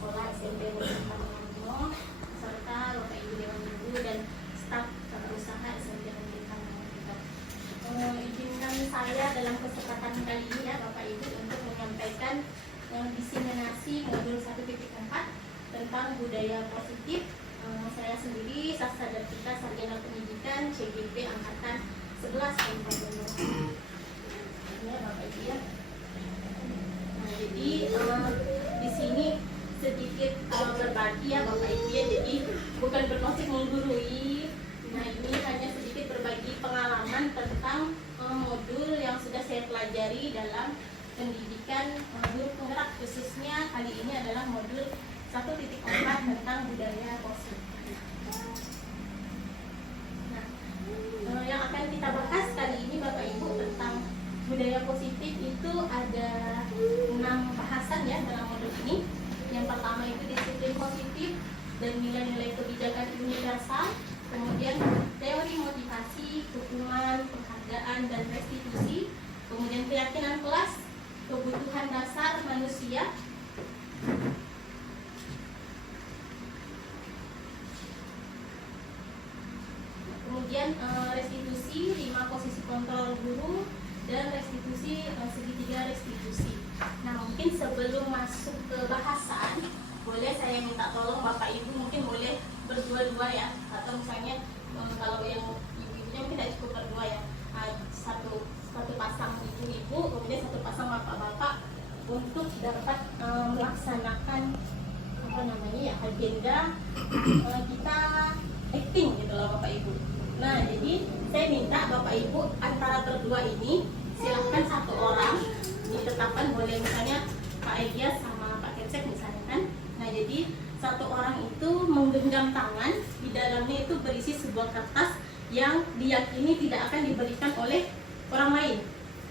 Sekolah SMP Bintang Manado, serta Bapak Ibu Dewan Guru dan staf tata usaha SMP Bintang Manado. Izinkan saya dalam kesempatan kali ini ya Bapak Ibu untuk menyampaikan diseminasi modul 1.4 tentang budaya positif. Saya sendiri Sastra Darpita Sarjana Pendidikan CGP Angkatan 11 Kabupaten. Ya Bapak Ibu ya. Nah, jadi di sini sedikit berbagi ya Bapak Ibu ya. Jadi bukan bermaksud menggurui. Nah, ini hanya sedikit berbagi pengalaman tentang modul yang sudah saya pelajari dalam pendidikan guru penggerak, khususnya kali ini adalah modul 1.4 tentang budaya positif. Nah, yang akan kita bahas kali ini Bapak Ibu tentang budaya positif itu ada 6 bahasan ya dalam modul ini. Yang pertama itu disiplin positif dan nilai-nilai kebijakan universal, kemudian teori motivasi, hukuman, penghargaan dan restitusi, kemudian keyakinan kelas, kebutuhan dasar manusia, kemudian restitusi, 5 posisi kontrol guru, dan restitusi segitiga restitusi. Nah, mungkin sebelum masuk ke bahasan, boleh saya minta tolong Bapak Ibu mungkin boleh berdua-dua ya, atau misalnya kalau yang ibu-ibunya mungkin tidak cukup berdua ya, satu pasang ibu-ibu, kemudian satu pasang bapak-bapak untuk dapat melaksanakan agenda kita acting gitu loh Bapak Ibu. Nah, jadi saya minta Bapak Ibu antara berdua ini silahkan satu orang ditetapkan, boleh misalnya Pak Elias sama Pak Kecek misalnya kan. Nah, jadi satu orang itu menggenggam tangan, di dalamnya itu berisi sebuah kertas yang diyakini tidak akan diberikan oleh orang lain.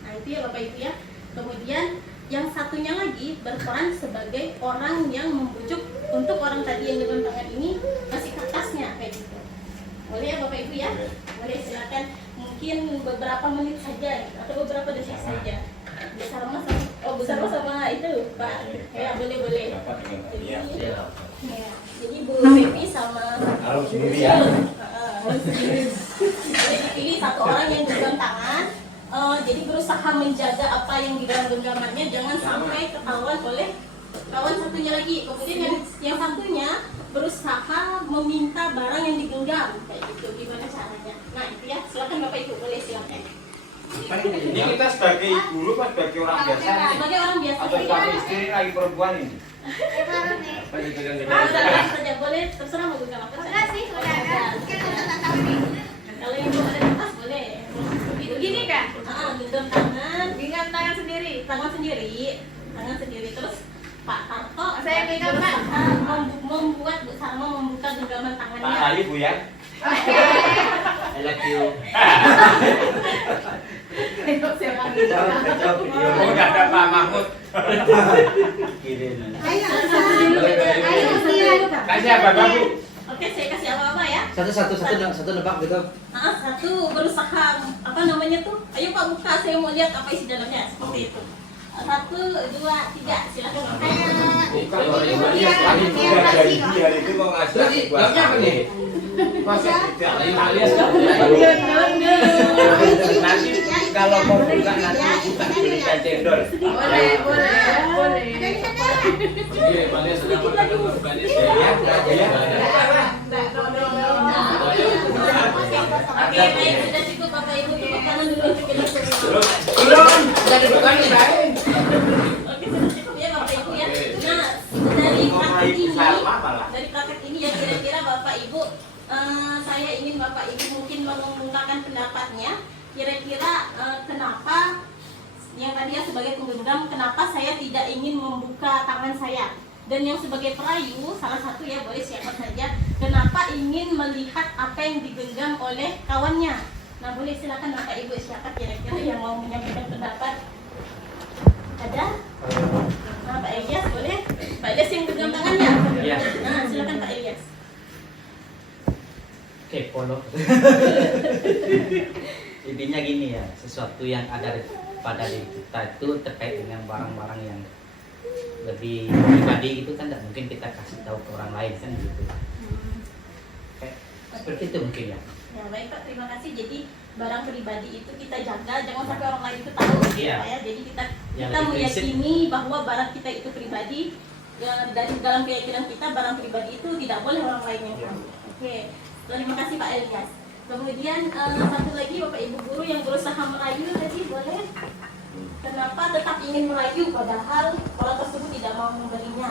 Nah, itu ya Bapak Ibu ya. Kemudian yang satunya lagi berperan sebagai orang yang membujuk untuk orang tadi yang genggam tangan ini kasih kertasnya kayak gitu. Boleh ya Bapak Ibu ya? Boleh, silakan. Mungkin beberapa menit saja atau beberapa detik saja. Bu Sarma sama itu Pak. Ya, boleh. Jadi Bu Pepi sama harus sendiri ya. Jadi dipilih satu orang yang genggam tangan. Jadi berusaha menjaga apa yang di dalam genggamannya jangan sampai ketahuan oleh kawan satunya lagi. Kemudian yang satunya berusaha meminta barang yang digenggam kayak gitu. Gimana caranya? Nah, itu ya. Silakan Bapak Ibu, boleh silakan. Ini kita sebagai guru apa sebagai orang biasa nih? Sebagai orang biasa. Atau sebagai istri lagi perempuan ini? Apa Udah saja, boleh terserah mau genggam apa saja. Kalau yang belum ada kertas boleh. Begini kan? Genggam tangan sendiri. Tangan sendiri. Terus Pak Tarto, saya genggam membuat Bu Sarma membuka genggaman tangannya. Pak Ali Bu ya? I like you. Oh, udah ada Pak Mahmud. Kasih apa Bu? Oke, saya kasih apa ya? Satu nebak gitu. Satu berusaha ayo Pak buka, saya mau lihat apa isi dalamnya, seperti itu. 1, 2, 3, silakan. Hari itu mau ngasih apa nih? nanti kalau mau buka nanti buka belikan cendol. Boleh. Oke, baik, sudah cukup Bapak Ibu, tepuk tangan dulu. Belum. Sudah dibuka nih, baik. Oke, sudah cukup ya Bapak Ibu ya. Nah, dari praktek ini ya kira-kira Bapak Ibu, saya ingin Bapak Ibu mungkin mengungkapkan pendapatnya. Kira-kira kenapa yang tadi ya sebagai penggenggam, kenapa saya tidak ingin membuka tangan saya? Dan yang sebagai perayu, salah satu ya, boleh siapa saja, kenapa ingin melihat apa yang digenggam oleh kawannya? Nah, boleh silakan Bapak Ibu, siapa kira-kira yang mau menyampaikan pendapat? Ada? Nah, Pak Elias boleh? Pak Elias yang genggam tangannya? Iya. Nah, silakan Pak Elias. Kepo loh. Intinya gini ya, sesuatu yang ada pada diri kita itu terkait dengan barang-barang yang lebih pribadi itu kan tidak mungkin kita tahu ke orang lain kan gitu. Kayak seperti itu mungkin ya. Ya baik Pak, terima kasih. Jadi barang pribadi itu kita jaga, jangan sampai orang lain itu tahu. Iya. Ya. Jadi kita Yang kita lebih prinsip. meyakini bahwa barang kita itu pribadi. Ya, dari dalam keyakinan kita barang pribadi itu tidak boleh orang lain yang tahu. Oke, terima kasih Pak Elias. Kemudian satu lagi Bapak Ibu guru yang berusaha merayu tadi boleh. Kenapa tetap ingin merayu padahal orang tersebut tidak mau membelinya?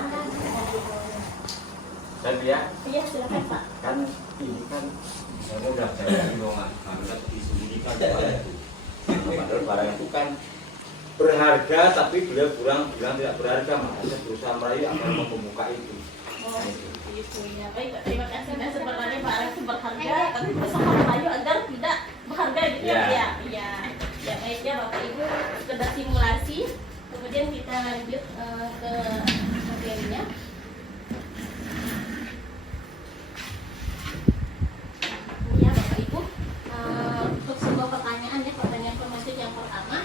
Dan dia Iya silakan Pak. kan ini kan mudah saya bilang karena disembunyikan barang itu. Padahal barang itu kan berharga tapi beliau bilang tidak berharga, makanya berusaha merayu agar membuka itu. Oh, gitu ya. Baik Pak, terima kasih. Dan sebenarnya barang itu berharga, tapi berusaha merayu agar tidak berharga gitu ya. Ya. Iya. Ya baik ya Bapak Ibu, sekedar simulasi. Kemudian kita lanjut ke materinya. Ya Bapak Ibu, untuk sebuah pertanyaan ya, pertanyaan formatif yang pertama.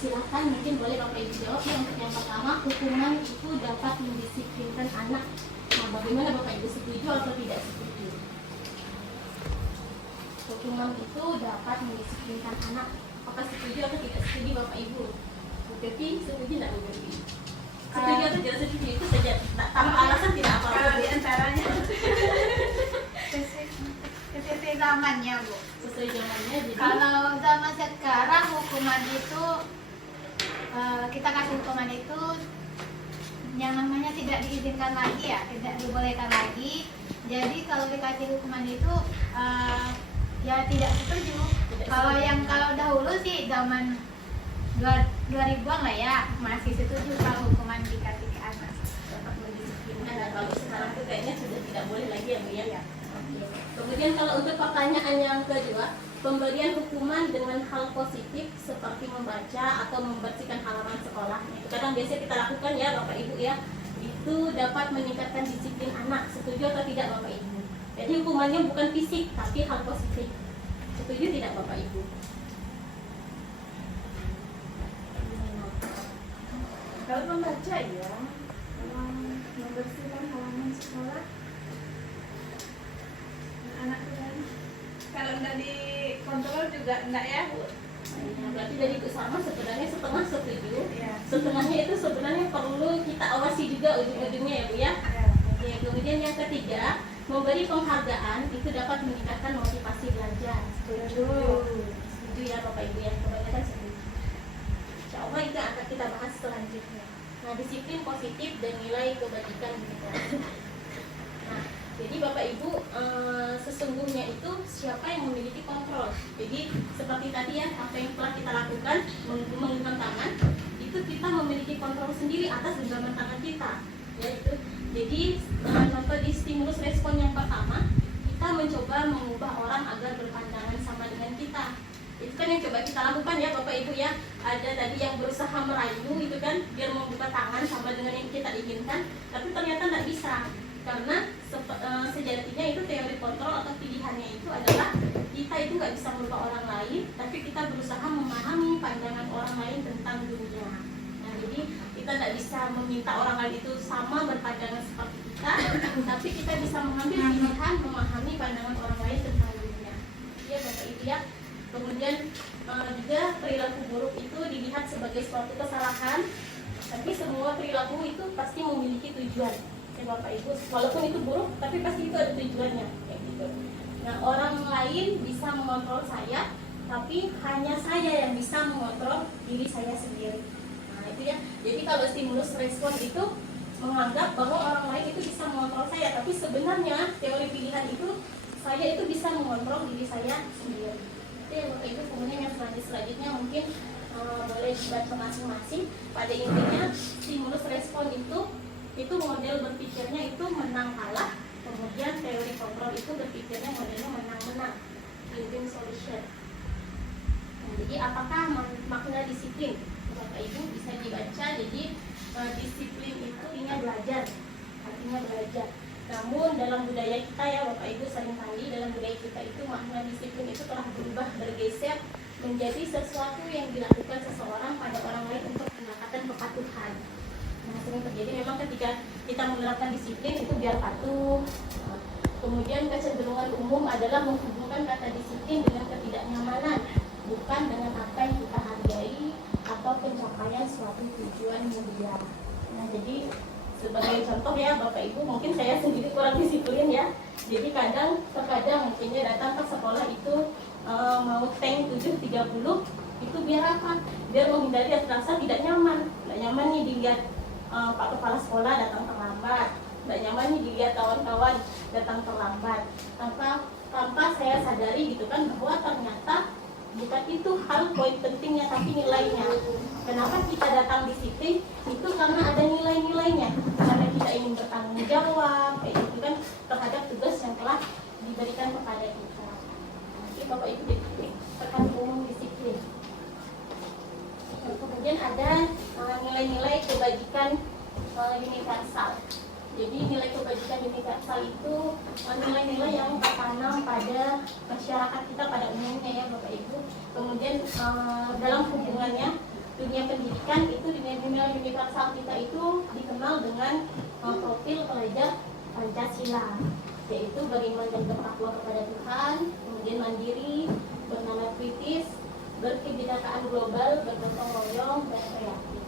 Silahkan mungkin boleh Bapak Ibu jawab ya. Untuk yang pertama, hukuman itu dapat mendisiplinkan anak. Nah, bagaimana Bapak Ibu, setuju atau tidak setuju? Hukuman itu dapat mendisiplinkan anak. Apakah setuju atau tidak setuju Bapak Ibu? Bu Pepi, setuju tidak Bu Pepi? Setuju atau tidak setuju itu saja, tanpa alasan tidak apa-apa. Kalau di antaranya sesuai zamannya Bu. Sesuai zamannya, jadi Kalau zaman sekarang hukuman itu kita kasih hukuman itu yang namanya tidak diizinkan lagi ya, tidak dibolehkan lagi. Jadi kalau dikasih hukuman itu ya tidak setuju. Kalau dahulu sih zaman 2000-an lah ya masih setuju kalau hukuman dikasih ke anak. dapat mendisiplinkan. Nah, kalau sekarang itu kayaknya sudah tidak boleh lagi ya Bu ya. Oke. Kemudian kalau untuk pertanyaan yang kedua, pemberian hukuman dengan hal positif seperti membaca atau membersihkan halaman sekolah. Itu kadang biasa kita lakukan ya Bapak Ibu ya. Itu dapat meningkatkan disiplin anak. Setuju atau tidak Bapak Ibu? Jadi hukumannya bukan fisik tapi hal positif. Setuju tidak Bapak Ibu? Kalau membaca ya, membersihkan halaman sekolah, anak itu kan kalau nggak dikontrol juga enggak ya Bu? Nah, berarti dari itu sama sebenarnya setengah setuju. Ya. Setengahnya itu sebenarnya perlu kita awasi juga ujung-ujungnya ya Bu ya. Ya. Oke, kemudian yang ketiga, memberi penghargaan itu dapat meningkatkan motivasi belajar. Setuju. Setuju ya Bapak Ibu ya, kebanyakan setuju. Insya Allah itu akan kita bahas selanjutnya. Nah, disiplin positif dan nilai kebajikan di kelas. Nah, jadi Bapak Ibu sesungguhnya itu siapa yang memiliki kontrol. Jadi seperti tadi ya, apa yang telah kita lakukan menggenggam tangan, itu kita memiliki kontrol sendiri atas genggaman tangan kita. Ya itu. Jadi contoh di stimulus respon yang pertama, kita mencoba mengubah orang agar berpandangan sama dengan kita. Itu kan yang coba kita lakukan ya Bapak Ibu ya. Ada tadi yang berusaha merayu itu kan biar membuka tangan sama dengan yang kita inginkan, tapi ternyata tidak bisa. Karena sejatinya itu teori kontrol atau pilihannya itu adalah kita itu nggak bisa merubah orang lain, tapi kita berusaha memahami pandangan orang lain tentang dunia. Nah, jadi kita tidak bisa meminta orang lain itu sama berpandangan seperti kita, tapi kita bisa mengambil pilihan memahami pandangan orang lain tentang dunia. Ya Bapak Ibu ya. Kemudian juga perilaku buruk itu dilihat sebagai suatu kesalahan, tapi semua perilaku itu pasti memiliki tujuan. Ya Bapak Ibu, walaupun itu buruk, tapi pasti itu ada tujuannya, kayak gitu. Nah, orang lain bisa mengontrol saya, tapi hanya saya yang bisa mengontrol diri saya sendiri. Nah, itu ya. Jadi kalau stimulus respon itu menganggap bahwa orang lain itu bisa mengontrol saya, tapi sebenarnya teori pilihan itu saya itu bisa mengontrol diri saya sendiri. Ya Bapak Ibu, kemudian yang selanjutnya mungkin boleh dibaca masing-masing. Pada intinya stimulus respon itu model berpikirnya itu menang kalah, kemudian teori kontrol itu berpikirnya modelnya menang-menang, win-win solution. Nah, jadi apakah makna disiplin Bapak Ibu bisa dibaca? Jadi disiplin itu artinya belajar, namun dalam budaya kita ya Bapak Ibu seringkali dalam budaya kita itu makna disiplin itu telah berubah, bergeser menjadi sesuatu yang dilakukan seseorang pada orang lain untuk pendekatan kepatuhan. Nah, sering terjadi memang ketika kita menerapkan disiplin itu biar patuh. Kemudian kecenderungan umum adalah menghubungkan kata disiplin dengan ketidaknyamanan, bukan dengan apa yang kita hargai atau pencapaian suatu tujuan mulia. Nah, jadi sebagai contoh ya Bapak Ibu, mungkin saya sendiri kurang disiplin ya. Jadi terkadang mungkinnya datang ke sekolah itu mau tank 7.30 itu biar apa? Biar menghindari rasa tidak nyaman. Tidak nyaman nih dilihat Pak Kepala Sekolah datang terlambat. Tidak nyaman nih dilihat kawan-kawan datang terlambat. Tanpa saya sadari gitu kan bahwa ternyata bukan itu hal poin pentingnya tapi nilainya. Kenapa kita datang disiplin? Itu karena ada nilai-nilainya. Karena kita ingin bertanggung jawab, kayak gitu kan terhadap tugas yang telah diberikan kepada kita. Nanti Bapak Ibu tekan umum disiplin. Kemudian ada nilai-nilai kebajikan universal. Jadi nilai kebajikan universal itu nilai-nilai yang tertanam pada masyarakat kita pada umumnya ya Bapak Ibu. Kemudian dalam hubungannya dunia pendidikan itu nilai-nilai universal kita itu dikenal dengan profil pelajar Pancasila, yaitu beriman dan bertakwa kepada Tuhan, kemudian mandiri, bernalar kritis, berkebinekaan global, bergotong royong, dan kreatif.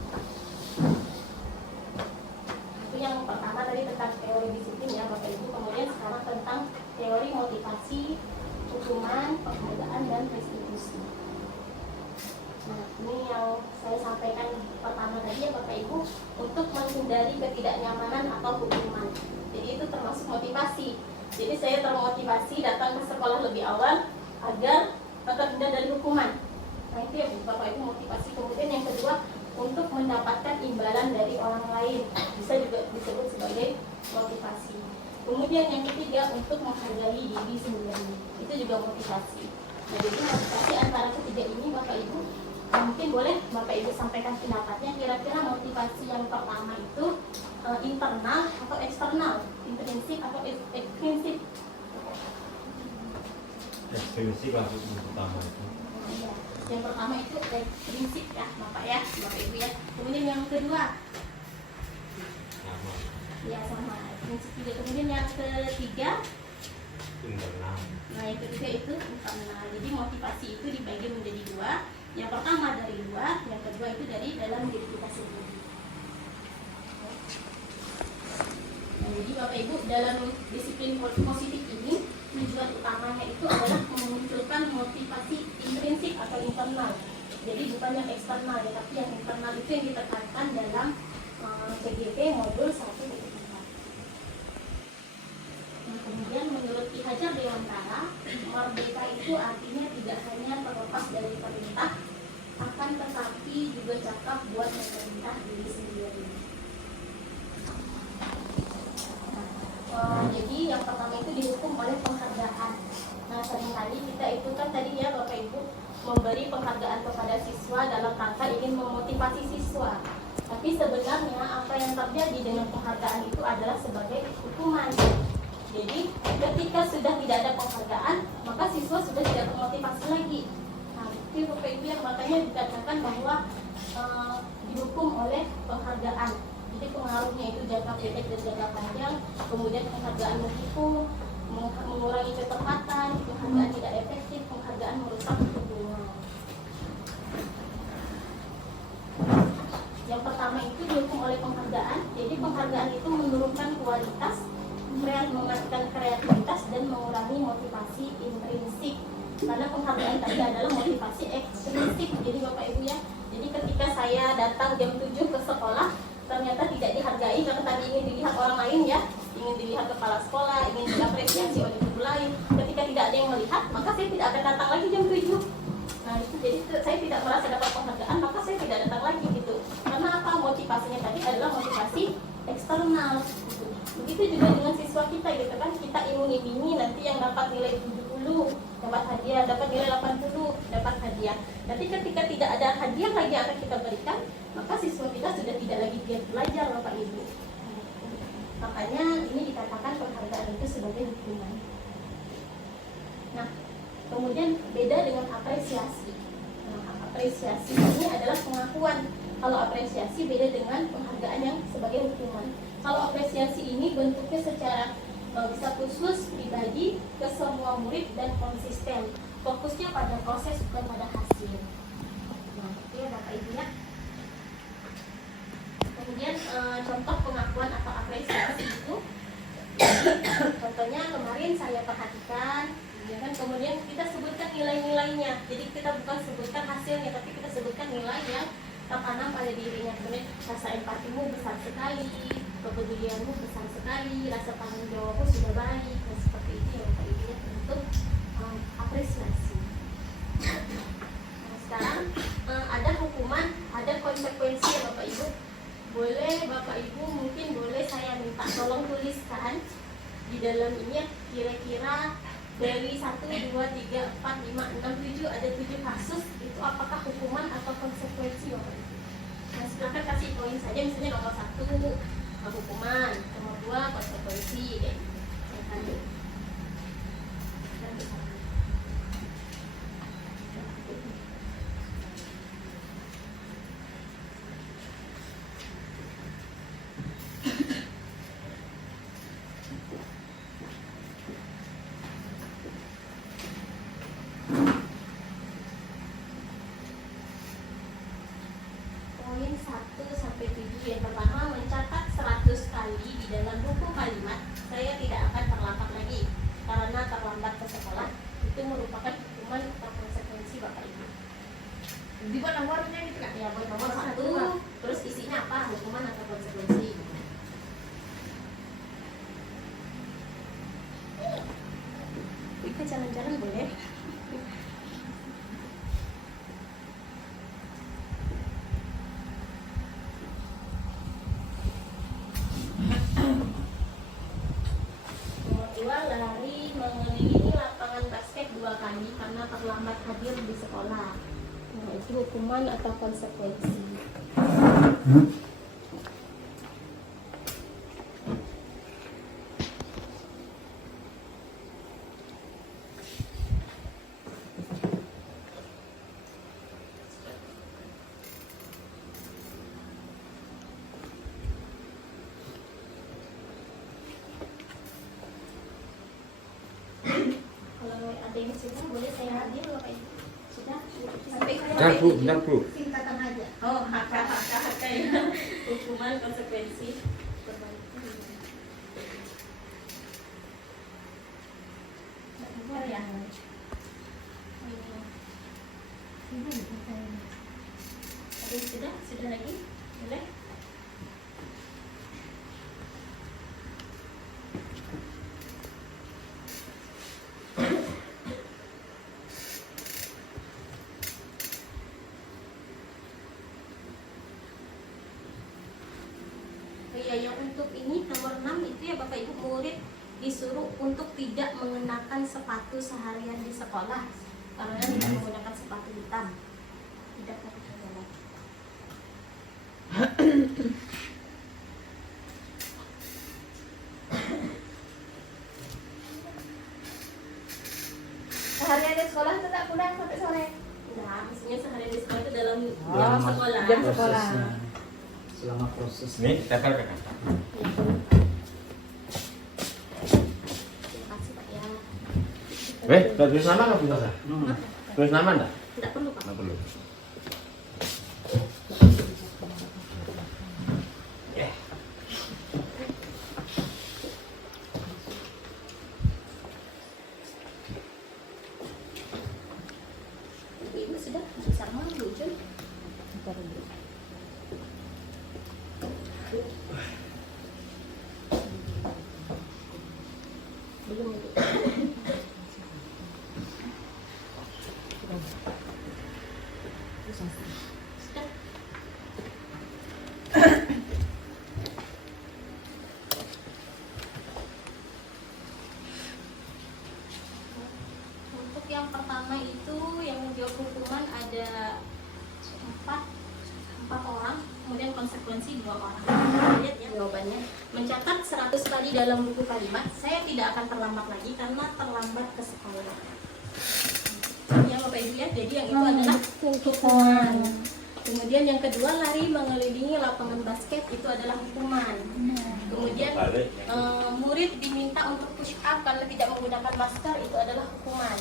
Itu yang pertama tadi tentang teori disiplin ya Bapak Ibu. Kemudian sekarang tentang teori motivasi, hukuman, penghargaan, dan restitusi. Nah, ini yang saya sampaikan pertama tadi ya Bapak Ibu, untuk menghindari ketidaknyamanan atau hukuman. Jadi itu termasuk motivasi. Jadi saya termotivasi datang ke sekolah lebih awal agar terhindar dari hukuman. Nah itu ya Bapak Ibu motivasi. Kemudian yang kedua, untuk mendapatkan imbalan dari orang lain, bisa juga disebut sebagai motivasi. Kemudian yang ketiga, untuk menghargai diri sendiri, itu juga motivasi. Nah jadi motivasi antara ketiga ini Bapak Ibu, mungkin boleh Bapak Ibu sampaikan pendapatnya. Kira-kira motivasi yang pertama itu internal atau eksternal, intrinsik atau ekstrinsik? Ekstrinsik langsung pertama itu. Ya. Yang pertama itu ekstrinsik ya Bapak ya, Bapak Ibu ya. Kemudian yang kedua, Sama. ya sama ekstrinsik juga. Kemudian yang ketiga, Internal. nah yang ketiga itu internal. Jadi motivasi itu dibagi menjadi dua. Yang pertama dari luar, yang kedua itu dari dalam diri kita sendiri. Nah, jadi Bapak Ibu dalam disiplin positif ini tujuan utamanya itu adalah memunculkan motivasi intrinsik atau internal. Jadi bukan yang eksternal ya, tapi yang internal itu yang ditekankan dalam PGP modul 1. Nah, kemudian menurut Ki Hajar Dewantara, merdeka itu artinya tidak hanya terlepas dari perintah, akan tetapi juga cakap buat memerintah diri sendiri. Jadi yang pertama itu dihukum oleh penghargaan. Nah seringkali kita itu kan tadi ya Bapak Ibu memberi penghargaan kepada siswa dalam rangka ingin memotivasi siswa. Tapi sebenarnya apa yang terjadi dengan penghargaan itu adalah sebagai hukuman. Jadi ketika sudah tidak ada penghargaan, maka siswa sudah tidak termotivasi lagi. Nah itu Bapak Ibu yang makanya dikatakan bahwa dihukum oleh penghargaan. Jadi pengaruhnya itu jangka pendek dan jangka panjang. Kemudian penghargaan menghukum, mengurangi ketepatan, penghargaan tidak efektif, penghargaan merusak hubungan. Yang pertama itu dihukum oleh penghargaan. Jadi penghargaan itu menurunkan kualitas, mematikan kreativitas, dan mengurangi motivasi intrinsik. Karena penghargaan tadi adalah motivasi ekstrinsik. Jadi Bapak Ibu ya, jadi ketika saya datang jam 7 ke sekolah, ternyata tidak dihargai karena tadi ingin dilihat orang lain ya, ingin dilihat kepala sekolah, ingin diapresiasi oleh guru lain. Ketika tidak ada yang melihat, maka saya tidak akan datang lagi jam 7. Nah itu jadi saya tidak merasa dapat penghargaan, maka saya tidak datang lagi gitu. Karena apa? Motivasinya tadi adalah motivasi eksternal gitu. Begitu juga dengan siswa kita gitu kan, kita iming-imingi nanti yang dapat nilai 70, dapat hadiah, dapat nilai 80, dapat hadiah. Tapi ketika tidak ada hadiah lagi yang akan kita berikan, maka siswa kita sudah tidak lagi giat belajar Bapak Ibu. Makanya ini dikatakan penghargaan itu sebagai hukuman. Nah, kemudian beda dengan apresiasi. Nah, apresiasi ini adalah pengakuan. Kalau apresiasi beda dengan penghargaan yang sebagai hukuman. Kalau apresiasi ini bentuknya secara bisa khusus, pribadi, ke semua murid dan konsisten. Fokusnya pada proses bukan pada hasil. Nah, itu ya Bapak Ibu ya. Kemudian contoh pengakuan atau apresiasi itu, contohnya kemarin saya perhatikan, ya kan, kemudian kita sebutkan nilai-nilainya. Jadi kita bukan sebutkan hasilnya, tapi kita sebutkan nilai yang tertanam pada dirinya. Kemudian rasa empatimu besar sekali, kepedulianmu besar sekali, rasa tanggung jawabmu sudah baik, dan seperti itu ya Bapak Ibu ya, untuk apresiasi. Nah, sekarang ada hukuman, ada konsekuensi ya Bapak Ibu. Boleh Bapak Ibu mungkin boleh saya minta tolong tuliskan di dalam ini ya, kira-kira dari 1, 2, 3, 4, 5, 6, 7 ada 7 kasus, itu apakah hukuman atau konsekuensi Bapak Ibu? Nah, silakan kasih poin saja, misalnya nomor 1 hukuman, nomor 2 konsekuensi, kayak gitu. Poin 1 sampai 7 yang pertama, mencatat 100 kali di dalam buku kalimat saya tidak akan terlambat lagi karena terlambat ke sekolah. Itu merupakan hukuman atau konsekuensi Bapak Ibu. Di mana nomornya gitu kan? Ya, buat nomor 1, terus isinya apa, hukuman atau konsekuensi. Kita jalan-jalan boleh. Nomor 2, lari mengelilingi lapangan basket 2 kali karena terlambat hadir di sekolah. Nah, itu hukuman atau konsekuensi. Kalau ada yang sudah boleh saya hadir Bapak Ibu. Sudah? Sampai Bentar Bu, bentar Bu. Singkatan aja. Oh, hak ya. Hukuman konsekuensi. Benar ya. Ada yang sudah lagi? Boleh? Ya, yang untuk ini nomor 6 itu ya Bapak Ibu, murid disuruh untuk tidak mengenakan sepatu seharian di sekolah karena tidak menggunakan sepatu hitam. Tidak pakai jalan. Seharian di sekolah tetap pulang sampai sore. Nah, maksudnya seharian di sekolah itu dalam Dalam sekolah. jam sekolah. prosesnya. Selama proses. Nih, tempel ke kakak. Terima kasih Pak ya. Tulis nama nggak bisa? Tulis nama nggak? Tidak perlu Pak. Nggak perlu. Ibu sudah bisa malu Jun. Belum. Sudah. Untuk yang pertama itu yang menjawab hukuman ada 4 orang, kemudian konsekuensi 2 orang. Lihat ya jawabannya. Mencatat 100 kali dalam buku kalimat, saya tidak akan terlambat lagi karena terlambat ke sekolah. Ya Bapak Ibu ya, jadi yang itu adalah hukuman. Kemudian yang kedua, lari mengelilingi lapangan basket itu adalah hukuman. Kemudian murid diminta untuk push up karena tidak menggunakan masker itu adalah hukuman.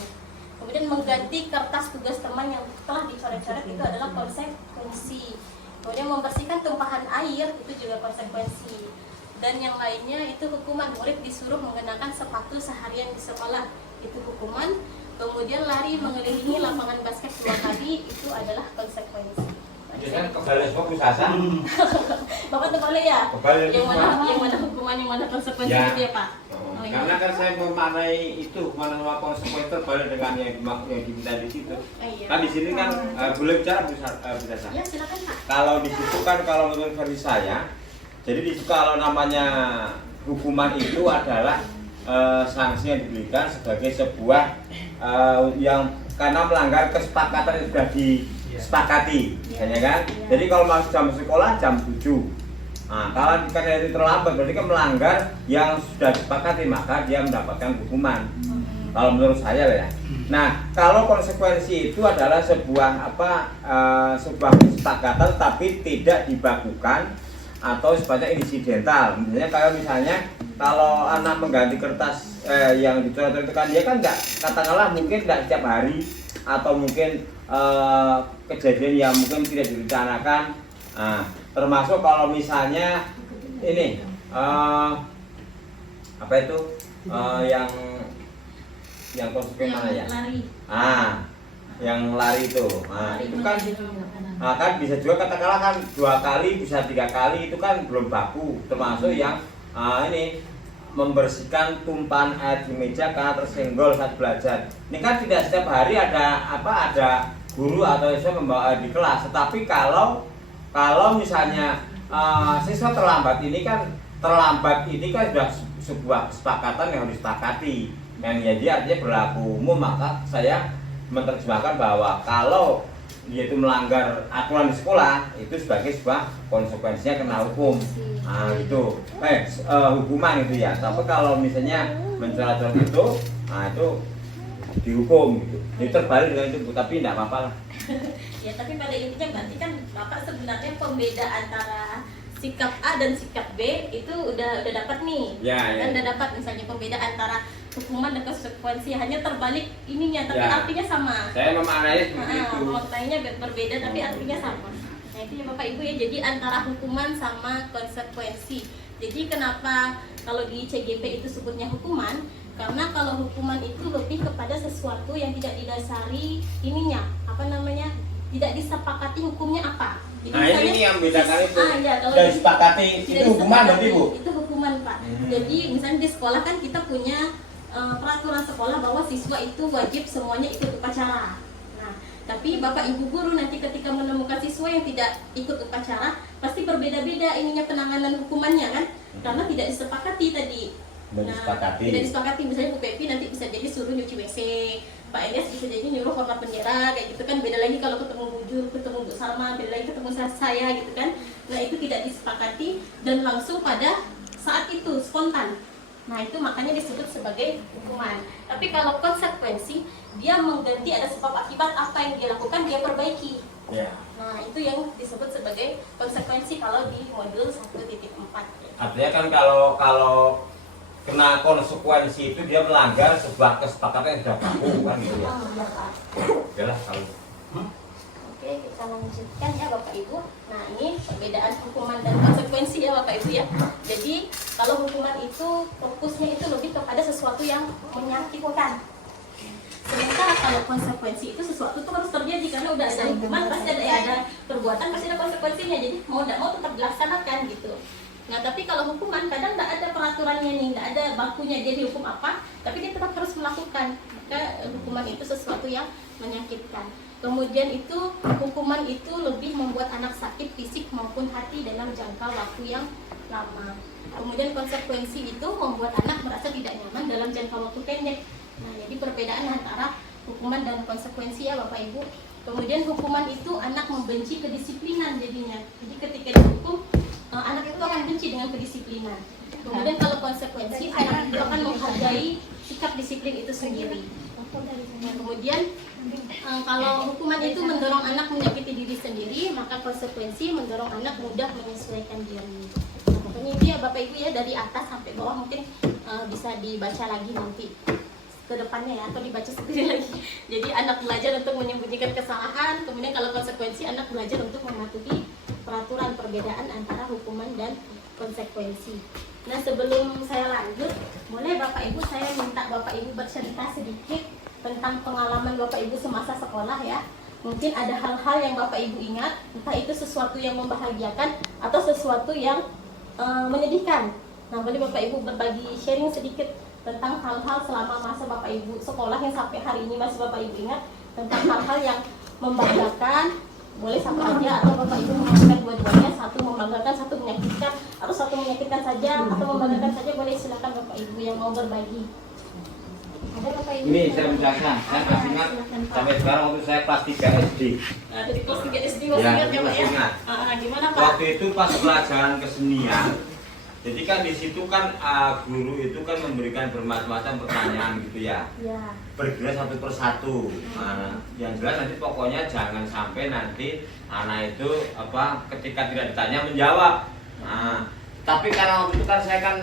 Kemudian mengganti kertas tugas teman yang telah dicoret-coret itu adalah konsekuensi. Kemudian membersihkan tumpahan air itu juga konsekuensi. Dan yang lainnya itu hukuman, murid disuruh mengenakan sepatu seharian di sekolah itu hukuman. Kemudian lari mengelilingi lapangan basket 2 kali itu adalah konsekuensi. Itu kan kebalik fokus asa. Bapak terbalik ya? Kebalik. Yang mana hukuman, yang mana konsekuensi Ya. gitu ya Pak? Oh, iya. Karena kan saya memaknai itu mana sama konsekuensi terbalik dengan yang diminta di situ. Oh, iya. Kan di sini kan boleh bicara bisa sah. Ya silakan Pak. Kalau di situ kan kalau menurut versi saya, jadi di situ kalau namanya hukuman itu adalah sanksi yang diberikan sebagai sebuah yang karena melanggar kesepakatan yang sudah disepakati, misalnya kan. Jadi kalau masuk jam sekolah jam 7. Nah, kalau karena itu terlambat berarti kan melanggar yang sudah disepakati, maka dia mendapatkan hukuman. Kalau menurut saya lah ya. Nah, kalau konsekuensi itu adalah sebuah sebuah kesepakatan tapi tidak dibakukan atau sifatnya insidental. Misalnya kalau anak mengganti kertas yang dicoret itu kan dia kan enggak, katakanlah mungkin enggak setiap hari atau mungkin kejadian yang mungkin tidak direncanakan. Nah, termasuk kalau misalnya ini apa itu yang konsekuen mana ya? Lari. Yang lari itu. Itu kan kan bisa juga katakanlah kan 2 kali bisa 3 kali itu kan belum baku. Termasuk yang ini membersihkan tumpahan air di meja karena tersenggol saat belajar. Ini kan tidak setiap hari ada guru atau siswa membawa air di kelas. Tetapi kalau misalnya siswa terlambat ini kan sudah sebuah kesepakatan yang harus disepakati. Yang jadi artinya berlaku umum, maka saya menerjemahkan bahwa kalau dia itu melanggar aturan di sekolah itu sebagai sebuah konsekuensinya kena hukum. Gitu. Hukuman itu ya. Tapi kalau misalnya mencela-cela itu dihukum gitu. Itu terbalik dengan itu, tapi tidak apa-apa lah. Ya, tapi pada intinya berarti kan Bapak sebenarnya pembeda antara sikap A dan sikap B itu udah dapat nih. Ya. Kan udah dapat misalnya pembeda antara hukuman dan konsekuensi, hanya terbalik ininya tapi Ya. artinya sama. Saya memaknainya seperti itu. Maknanya berbeda tapi artinya sama. Nah, itu ya Bapak Ibu ya. Jadi antara hukuman sama konsekuensi. Jadi kenapa kalau di CGP itu sebutnya hukuman? Karena kalau hukuman itu lebih kepada sesuatu yang tidak didasari ininya, tidak disepakati hukumnya apa. Jadi Nah, misalnya, ini yang bedakan itu. kalau Sudah disepakati tidak itu hukuman berarti Bu. Itu hukuman Pak. Jadi misalnya di sekolah kan kita punya peraturan sekolah bahwa siswa itu wajib semuanya ikut upacara. Nah, tapi Bapak Ibu guru nanti ketika menemukan siswa yang tidak ikut upacara, pasti berbeda-beda ininya penanganan hukumannya kan? Karena tidak disepakati tadi. Tidak disepakati. Misalnya Bu Pepi nanti bisa jadi suruh nyuci WC, Pak Elias bisa jadi nyuruh hormat bendera kayak gitu kan. Beda lagi kalau ketemu Bu Jur, ketemu Bu Salma, beda lagi ketemu saya gitu kan. Nah, itu tidak disepakati dan langsung pada saat itu spontan. Nah, itu makanya disebut sebagai hukuman. Tapi kalau konsekuensi, dia mengganti, ada sebab akibat apa yang dia lakukan, dia perbaiki. Ya. Nah, itu yang disebut sebagai konsekuensi kalau di modul 1.4. Artinya kan kalau kena konsekuensi itu dia melanggar sebuah kesepakatan yang sudah baku kan gitu ya. Yalah kalau. Oke, kita lanjutkan ya Bapak Ibu. Nah, ini perbedaan hukuman dan konsekuensi ya Bapak Ibu ya. Jadi kalau hukuman itu fokusnya itu lebih kepada sesuatu yang menyakitkan. Sementara kalau konsekuensi itu sesuatu itu harus terjadi karena udah ada hukuman pasti ada perbuatan pasti ada konsekuensinya. Jadi mau tidak mau tetap dilaksanakan gitu. Nah, tapi kalau hukuman kadang tidak ada peraturannya nih, tidak ada bakunya dia dihukum apa, tapi dia tetap harus melakukan. Maka hukuman itu sesuatu yang menyakitkan. Kemudian itu hukuman itu lebih membuat anak sakit fisik maupun hati dalam jangka waktu yang lama. Kemudian konsekuensi itu membuat anak merasa tidak nyaman dalam jangka waktu pendek. Nah, jadi perbedaan antara hukuman dan konsekuensi ya Bapak Ibu. Kemudian hukuman itu anak membenci kedisiplinan jadinya. Jadi ketika dihukum anak itu akan benci dengan kedisiplinan. Kemudian kalau konsekuensi anak itu akan menghargai sikap disiplin itu sendiri. Nah, kemudian Kalau hukuman itu mendorong anak menyakiti diri sendiri, maka konsekuensi mendorong anak mudah menyesuaikan diri. Nah, pokoknya itu ya Bapak Ibu ya, dari atas sampai bawah mungkin bisa dibaca lagi nanti ke depannya ya, atau dibaca sendiri lagi. Jadi anak belajar untuk menyembunyikan kesalahan, kemudian kalau konsekuensi anak belajar untuk mematuhi peraturan, perbedaan antara hukuman dan konsekuensi. Nah, sebelum saya lanjut, boleh Bapak Ibu saya minta Bapak Ibu bercerita sedikit tentang pengalaman Bapak Ibu semasa sekolah ya. Mungkin ada hal-hal yang Bapak Ibu ingat, entah itu sesuatu yang membahagiakan atau sesuatu yang menyedihkan. Nah, boleh Bapak Ibu berbagi sharing sedikit tentang hal-hal selama masa Bapak Ibu sekolah yang sampai hari ini masih Bapak Ibu ingat, tentang hal-hal yang membanggakan. Boleh satu aja atau Bapak Ibu mengatakan dua-duanya, satu membanggakan, satu menyakitkan, atau satu menyakitkan saja atau membanggakan saja. Boleh, silakan Bapak Ibu yang mau berbagi. Ada Bapak Ibu? Ini saya menjelaskan, saya masih ingat sampai sekarang waktu saya kelas 3 SD. Nah, dari kelas 3 SD masih Ya, ingat ya Pak masih ya? ingat. Gimana Pak? Waktu itu pas pelajaran kesenian, jadi kan di situ kan guru itu kan memberikan bermacam-macam pertanyaan gitu ya. Ya. Bergerak satu persatu. Nah, yang jelas nanti pokoknya jangan sampai nanti anak itu ketika tidak ditanya menjawab. Nah, tapi karena waktu itu kan saya kan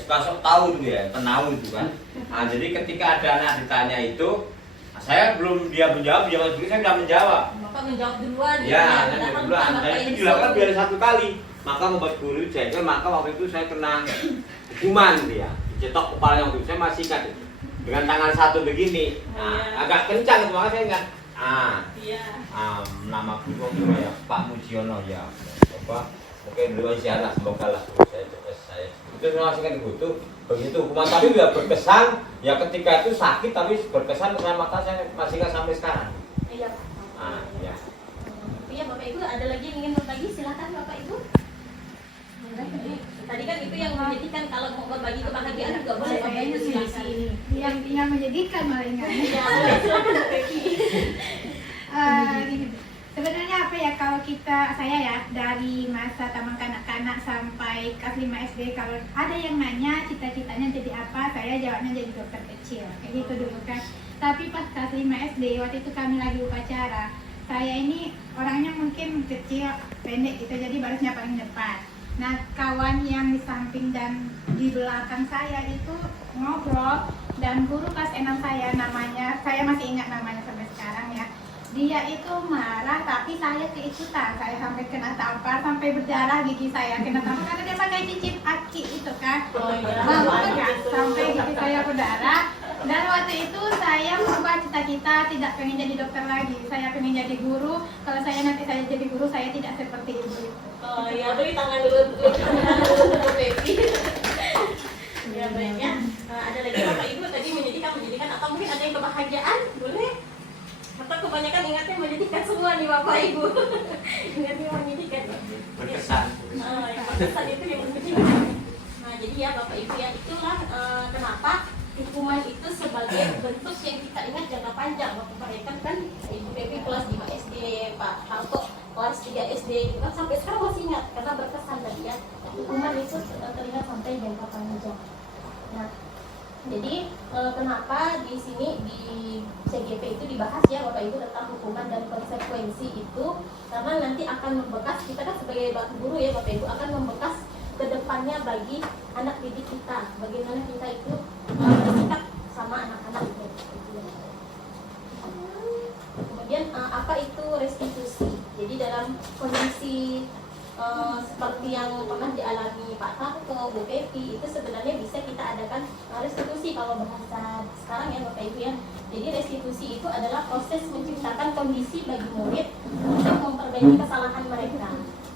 suka sok tahu gitu ya, penau itu kan. Nah, jadi ketika ada anak ditanya itu, saya belum dia menjawab, saya sudah menjawab. Bapak menjawab duluan. Ya, saya duluan. Dan itu dilakukan biar satu kali. Maka membuat guru jengkel, maka waktu itu saya kena hukuman dia, dicetok kepala waktu itu, saya masih ingat itu. Dengan tangan satu begini, agak kencang itu, maka saya ingat. Nama guru ya Pak Mujiono ya, mungkin dulu sialah, semoga lah saya. Itu saya masih ingat itu, begitu hukuman tapi tidak berkesan. Ya ketika itu sakit tapi berkesan, maka saya masih ingat sampai sekarang. Iya. Ya. Iya Bapak Ibu, ada lagi yang ingin berbagi? Silakan Bapak Ibu. Tadi kan itu yang menyedihkan, kalau mau berbagi kebahagiaan juga boleh Bapak Ibu, silakan. Yang menjadikan malah ingat. Iya, silakan Bapak Ibu. Sebenarnya apa ya, kalau saya ya dari masa taman kanak-kanak sampai kelas 5 SD, kalau ada yang nanya cita-citanya jadi apa, saya jawabnya jadi dokter kecil kayak gitu dulu kan. Tapi pas kelas 5 SD, waktu itu kami lagi upacara, saya ini orangnya mungkin kecil, pendek gitu, jadi barisnya paling depan. Nah, kawan yang di samping dan di belakang saya itu ngobrol, dan guru kelas 6 saya, namanya, saya masih ingat namanya sampai sekarang ya. Dia itu marah, tapi saya keikutan. Saya sampai kena tampar, sampai berdarah gigi saya kena tampar karena dia pakai cincin aki itu kan. Sampai gigi saya berdarah. Dan waktu itu saya merubah cita-cita, tidak pengen jadi dokter lagi. Saya pengen jadi guru. Kalau nanti saya jadi guru, saya tidak seperti ibu. Oh ya, beri tangan dulu untuk Pepi. Ya baiknya. Ada lagi Bapak Ibu tadi menjadikan atau mungkin ada yang kebahagiaan, boleh? Atau kebanyakan ingatnya menyedihkan semua nih Bapak Ibu. Ingatnya menyedihkan. Berkesan. Yang berkesan itu yang menyedihkan. Nah jadi ya Bapak Ibu ya, itulah kenapa hukuman itu sebagai bentuk yang kita ingat jangka panjang. Waktu mereka kan Ibu Pepi kelas 5 SD, Pak Harto kelas 3 SD, itu kan sampai sekarang masih ingat karena berkesan tadi ya. Hukuman itu teringat sampai jangka panjang. Nah, jadi kenapa di sini di CGP itu dibahas ya Bapak Ibu tentang hukuman dan konsekuensi itu, karena nanti akan membekas, kita kan sebagai guru ya Bapak Ibu akan membekas ke depannya bagi anak didik kita, bagaimana kita itu bersikap sama anak-anak itu. Kemudian apa itu restitusi? Jadi dalam kondisi seperti yang pernah dialami Pak Tarto, Bu Pepi, itu sebenarnya bisa kita adakan restitusi kalau bahasa sekarang ya Bapak Ibu ya. Jadi restitusi itu adalah proses menciptakan kondisi bagi murid untuk memperbaiki kesalahan mereka.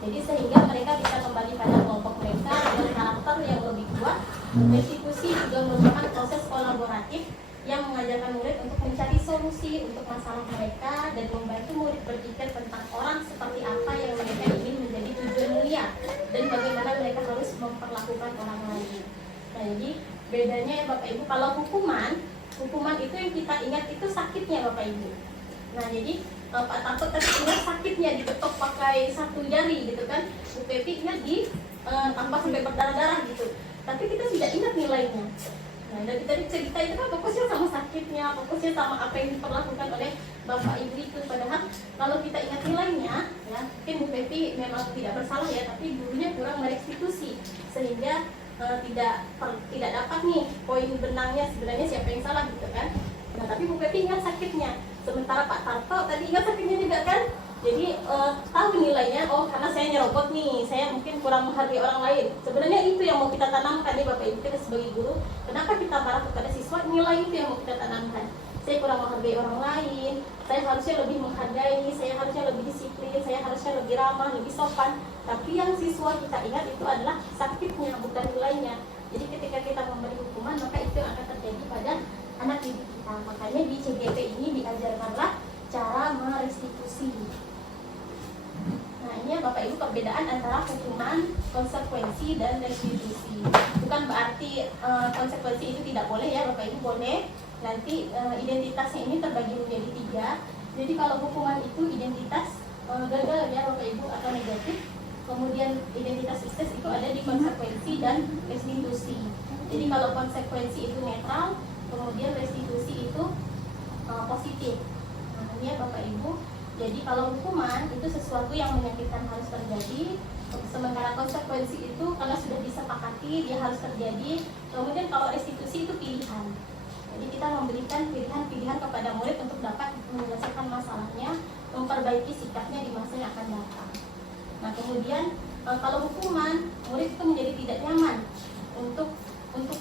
Jadi sehingga mereka bisa kembali pada kelompok mereka dengan karakter yang lebih kuat. Restitusi juga merupakan proses kolaboratif yang mengajarkan murid untuk mencari solusi untuk masalah mereka dan membantu murid berpikir tentang orang seperti apa yang mereka ingin menjadi tujuan mulia dan bagaimana mereka harus memperlakukan orang lain. Nah jadi bedanya ya Bapak Ibu, kalau hukuman itu yang kita ingat itu sakitnya Bapak Ibu. Nah jadi Pak Tarto tadi ingat sakitnya diketok pakai satu jari gitu kan, Bu Pepi ingat tanpa sampai berdarah-darah gitu. Tapi kita tidak ingat nilainya. Nah, dari cerita itu kan fokusnya sama sakit. sakitnya, fokusnya sama apa yang diperlakukan oleh bapak ibu itu. Padahal kalau kita ingat nilainya, ya mungkin Bu Pepi memang tidak bersalah ya, tapi gurunya kurang merestitusi sehingga tidak dapat nih poin benangnya sebenarnya siapa yang salah gitu kan. Nah tapi Bu Pepi ingat sakitnya, sementara Pak Tarto tadi ingat sakitnya juga kan. Jadi tahu nilainya, oh karena saya nyerobot nih, saya mungkin kurang menghargai orang lain. Sebenarnya itu yang mau kita tanamkan nih Bapak Ibu, kita sebagai guru. Kenapa kita marah kepada siswa? Nilai itu yang mau kita tanamkan. Saya kurang menghargai orang lain, saya harusnya lebih menghargai, saya harusnya lebih disiplin, saya harusnya lebih ramah, lebih sopan. Tapi yang siswa kita ingat itu adalah sakitnya, bukan nilainya. Jadi ketika kita memberi hukuman, maka itu yang akan terjadi pada anak didik kita. Makanya di CGP ini diajarkanlah cara merestitusi. Nah ini ya Bapak Ibu perbedaan antara hukuman, konsekuensi, dan restitusi. Bukan berarti konsekuensi itu tidak boleh ya Bapak Ibu, boleh. Nanti identitasnya ini terbagi menjadi 3. Jadi kalau hukuman itu identitas gagal ya Bapak Ibu atau negatif. Kemudian identitas sukses itu ada di konsekuensi dan restitusi. Jadi kalau konsekuensi itu netral, kemudian restitusi itu positif. Nah ini ya Bapak Ibu. Jadi kalau hukuman itu sesuatu yang menyakitkan harus terjadi, sementara konsekuensi itu karena sudah disepakati dia harus terjadi. Kemudian kalau restitusi itu pilihan. Jadi kita memberikan pilihan-pilihan kepada murid untuk dapat menyelesaikan masalahnya, memperbaiki sikapnya di masa yang akan datang. Nah kemudian kalau hukuman, murid itu menjadi tidak nyaman untuk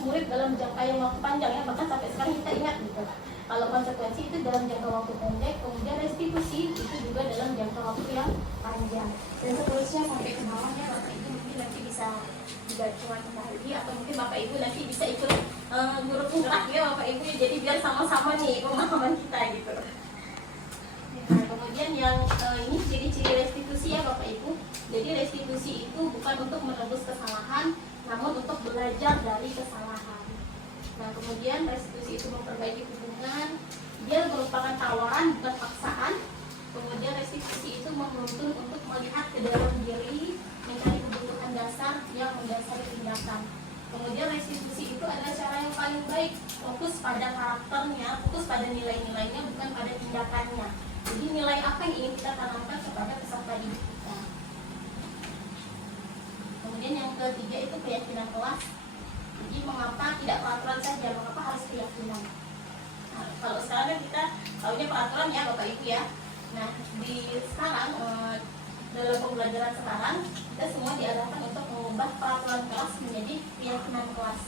murid dalam jangka yang waktu panjang ya, bahkan sampai sekarang kita ingat gitu. Kalau konsekuensi itu dalam jangka waktu pendek, kemudian restitusi itu juga dalam jangka waktu yang panjang. Dan seterusnya sampai ke bawahnya Bapak Ibu mungkin nanti bisa juga cuma kembali, atau mungkin Bapak Ibu nanti bisa ikut guru penggerak ya Bapak Ibu, jadi biar sama-sama nih pemahaman kita gitu. Nah kemudian yang ini ciri-ciri restitusi ya Bapak Ibu. Jadi restitusi itu bukan untuk menebus kesalahan, namun untuk belajar dari kesalahan. Nah kemudian restitusi itu memperbaiki hubungan, dia merupakan tawaran bukan paksaan. Kemudian restitusi itu menuntun untuk melihat ke dalam diri, mencari kebutuhan dasar yang mendasari tindakan. Kemudian restitusi itu adalah cara yang paling baik, fokus pada karakternya, fokus pada nilai-nilainya, bukan pada tindakannya. Jadi nilai apa yang ingin kita tanamkan kepada peserta didik kita. Kemudian yang ketiga itu keyakinan kelas. Jadi mengapa tidak peraturan saja, mengapa harus keyakinan? Nah, kalau sekarang kan kita tahunya peraturan ya Bapak Ibu ya. Nah di sekarang dalam pembelajaran sekarang kita semua diarahkan untuk mengubah peraturan kelas menjadi keyakinan kelas.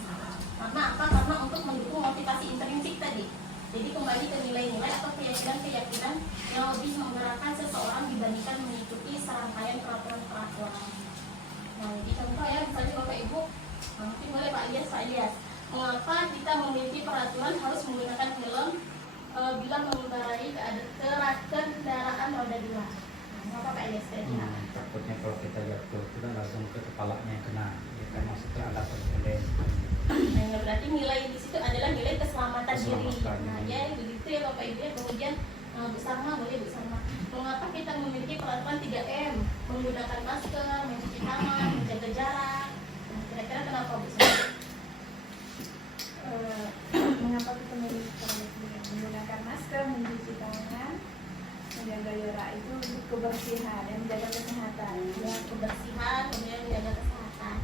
Karena apa? Karena untuk mendukung motivasi intrinsik tadi. Jadi kembali ke nilai-nilai atau keyakinan-keyakinan yang lebih menggerakkan seseorang dibandingkan mengikuti serangkaian peraturan-peraturan. Nah jadi contoh ya, misalnya Bapak Ibu, mungkin boleh Pak Ilyas, mengapa kita memiliki peraturan harus menggunakan helm bila mengendarai kendaraan roda 2? Mengapa Pak Ilyas? Takutnya kalau kita jatuh kita langsung ke kepalanya yang kena, ya kan maksudnya alasan pendek. Nah, berarti nilai di situ adalah nilai keselamatan diri. Nah, ya begitu ya Bapak Ibu. Kemudian Bu Sarma, boleh Bu Sarma. Mengapa kita memiliki peraturan 3M? Menggunakan masker, mencuci tangan, menjaga jarak. Nah, kira-kira kenapa Bu Sarma? Mengapa kita menggunakan masker, mencuci tangan, menjaga jarak itu untuk kebersihan dan menjaga kesehatan. Ya, kebersihan, kemudian menjaga kesehatan.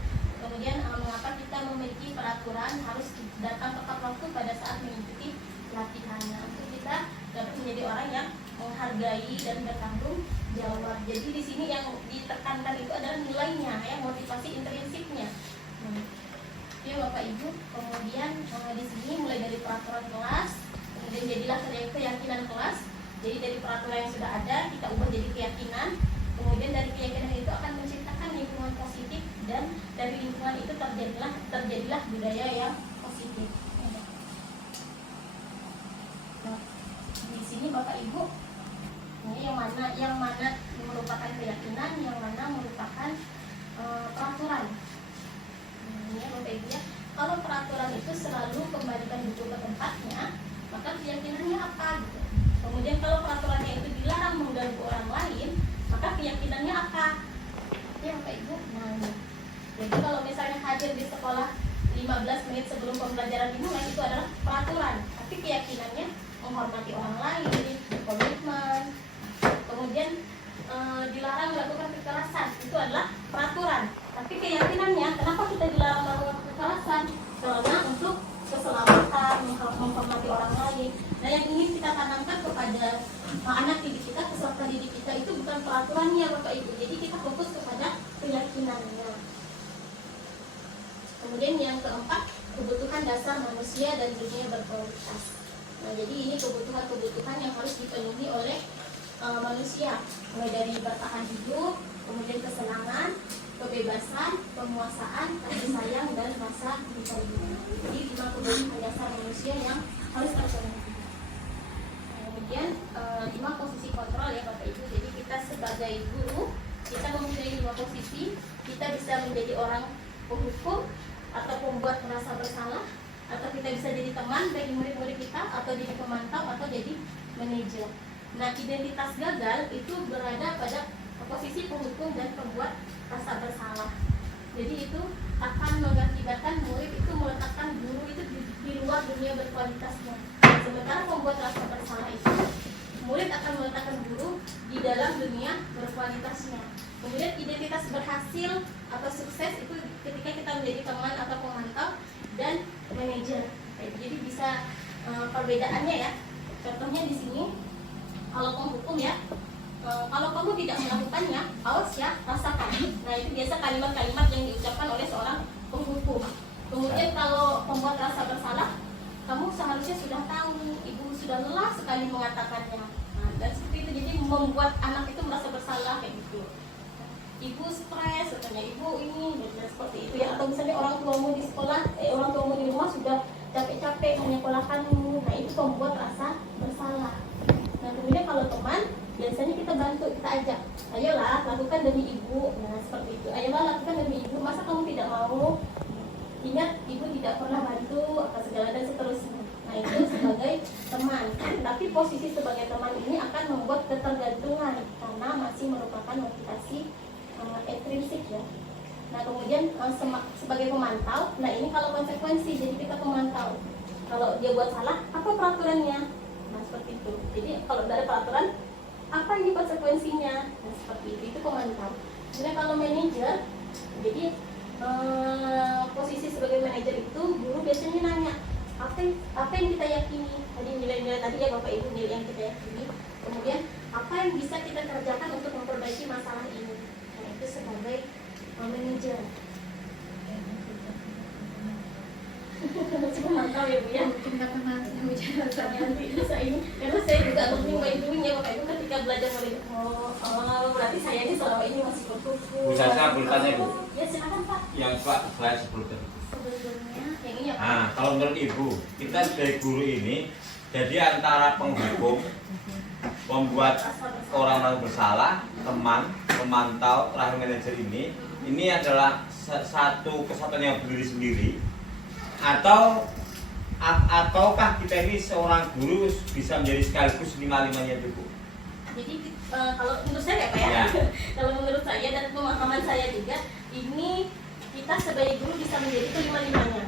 Kemudian mengapa kita memiliki peraturan harus datang tepat waktu pada saat mengikuti pelatihan. Nah, untuk kita dapat menjadi orang yang menghargai dan bertanggung jawab. Jadi di sini yang ditekankan itu adalah nilainya, ya, motivasi intrinsiknya. Ya Bapak Ibu, kemudian di sini mulai dari peraturan kelas, kemudian jadilah keyakinan kelas. Jadi dari peraturan yang sudah ada kita ubah jadi keyakinan. Kemudian dari keyakinan itu akan menciptakan lingkungan positif, dan dari lingkungan itu terjadilah budaya yang positif. Nah, di sini Bapak Ibu, ini yang mana merupakan keyakinan, yang mana merupakan peraturan. Ini ya Bapak Ibu ya. Kalau peraturan itu selalu kembalikan buku ke tempatnya, maka keyakinannya apa gitu. Kemudian kalau peraturannya itu dilarang mengganggu orang lain, maka keyakinannya apa? Ya Bapak Ibu. Nah, jadi kalau misalnya hadir di sekolah 5 15 menit sebelum pembelajaran dimulai itu adalah peraturan, tapi keyakinannya menghormati orang lain, komitmen, kemudian dilarang melakukan kekerasan, itu adalah peraturan. Tapi keyakinannya, kenapa kita dilarang melakukan kekerasan? Karena untuk keselamatan, menghormati orang lain. Nah, yang ingin kita tanamkan kepada anak didik kita, peserta didik kita itu bukan peraturannya, Bapak Ibu. Jadi kita fokus kepada keyakinannya. Kemudian yang keempat, kebutuhan dasar manusia dan dunia berkualitas. Nah, jadi ini kebutuhan-kebutuhan yang harus dipenuhi oleh manusia, mulai dari bertahan hidup, kemudian kesenangan, kebebasan, penguasaan, kasih sayang, dan rasa perlindungan. Jadi 5 kebutuhan dasar manusia yang harus terpenuhi. Kemudian 5 posisi kontrol ya Bapak Ibu. Jadi kita sebagai guru, kita mempunyai 5 posisi. Kita bisa menjadi orang penghukum atau pembuat merasa bersalah, atau kita bisa jadi teman bagi murid-murid kita, atau jadi pemantau, atau jadi manajer. Nah, identitas gagal itu berada pada posisi penghukum dan pembuat rasa bersalah. Jadi itu akan mengakibatkan murid itu meletakkan guru itu di luar dunia berkualitasnya. Sementara pembuat rasa bersalah itu, murid akan meletakkan guru di dalam dunia berkualitasnya. Kemudian identitas berhasil atau sukses itu ketika kita menjadi teman atau pemantau dan manajer. Jadi bisa perbedaannya ya. Contohnya di sini, kalau penghukum ya, kalau kamu tidak melakukannya, awas ya, rasakan. Nah, itu biasa kalimat-kalimat yang diucapkan oleh seorang penghukum. Kemudian kalau pembuat rasa bersalah, kamu seharusnya sudah tahu, ibu sudah lelah sekali mengatakannya. Nah, dan seperti itu, jadi membuat anak itu merasa bersalah kayak gitu. Ibu stres, katanya ibu ini, dan seperti itu ya. Atau misalnya orang tuamu di sekolah, orang tuamu di rumah sudah capek-capek menyekolahkanmu. Nah, itu pembuat rasa bersalah. Nah, kemudian kalau teman, biasanya kita bantu, kita ajak, ayolah lakukan demi ibu. Nah, seperti itu, ayolah lakukan demi ibu, masa kamu tidak mau? Ingat, ibu tidak pernah bantu, apa segala dan seterusnya. Nah, itu sebagai teman. Tapi posisi sebagai teman ini akan membuat ketergantungan, karena masih merupakan motivasi intrinsik ya. Nah, kemudian sebagai pemantau, nah ini kalau konsekuensi, jadi kita pemantau. Kalau dia buat salah, apa peraturannya? Nah, seperti itu. Jadi kalau dari peraturan, apa ini konsekuensinya? Nah, seperti itu pemantau. Kemudian kalau manajer, jadi posisi sebagai manajer itu, guru biasanya nanya, apa yang kita yakini? Tadi nilai-nilai tadi ya Bapak Ibu, nilai yang kita yakini. Kemudian apa yang bisa kita kerjakan untuk memperbaiki masalah ini? Nah, itu sebagai manajer. Masih memantau ya Bu ya. Mungkin nggak pernah bicara Nanti bisa ini, karena saya juga learning by doing ya Bapak Ibu ketika belajar mulai. Oh, berarti saya ini selama ini masih berkuku. Bisa saya bertanya Bu? Ya silakan Pak. Yang Pak saya sebutkan. Sebelumnya yang ini ya Pak. Nah, kalau menurut Ibu, kita sebagai guru ini jadi antara penghukum, membuat orang bersalah, teman, pemantau, terakhir manajer ini adalah satu kesatuan yang berdiri sendiri, ataukah kita ini seorang guru bisa menjadi sekaligus 5-5-nya itu Bu? Jadi kalau menurut saya ya Pak ya, kalau menurut saya dan pemahaman saya juga, ini kita sebagai guru bisa menjadi kelima-limanya.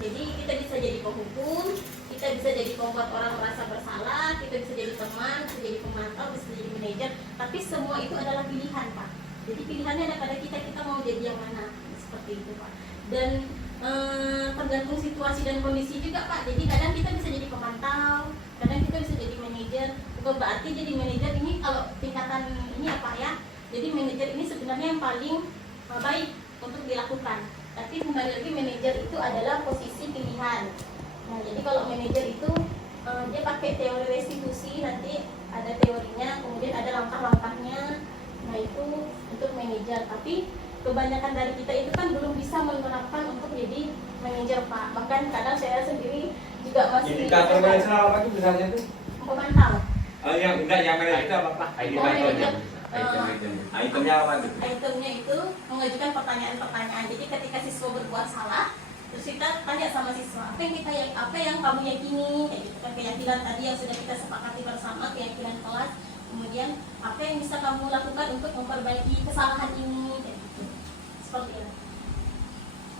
Jadi kita bisa jadi penghukum, kita bisa jadi pembuat orang merasa bersalah, kita bisa jadi teman, bisa jadi pemantau, bisa jadi manajer. Tapi semua itu adalah pilihan Pak. Jadi pilihannya ada pada kita mau jadi yang mana, seperti itu Pak. Dan tergantung situasi dan kondisi juga Pak. Jadi kadang kita bisa jadi pemantau, kadang kita bisa jadi manajer. Bukan berarti jadi manajer ini kalau tingkatan ini ya Pak ya. Jadi manajer ini sebenarnya yang paling baik untuk dilakukan. Tapi kembali lagi, manajer itu adalah posisi pilihan. Nah, jadi kalau manajer itu dia pakai teori restitusi, nanti ada teorinya, kemudian ada langkah-langkahnya. Nah, itu untuk manajer. Tapi kebanyakan dari kita itu kan belum bisa menerapkan untuk jadi manajer Pak. Bahkan kadang saya sendiri juga masih Indikator manajer apa itu misalnya itu? pemantau. Yang enggak, yang manajer itu apa? Itemnya apa itu? Itemnya itu mengajukan pertanyaan-pertanyaan. Jadi ketika siswa berbuat salah, terus kita tanya sama siswa, apa yang kamu yakini? Kayak gitu kan, keyakinan tadi yang sudah kita sepakati bersama, keyakinan kelas. Kemudian apa yang bisa kamu lakukan untuk memperbaiki kesalahan ini? Kayak gitu. Seperti itu.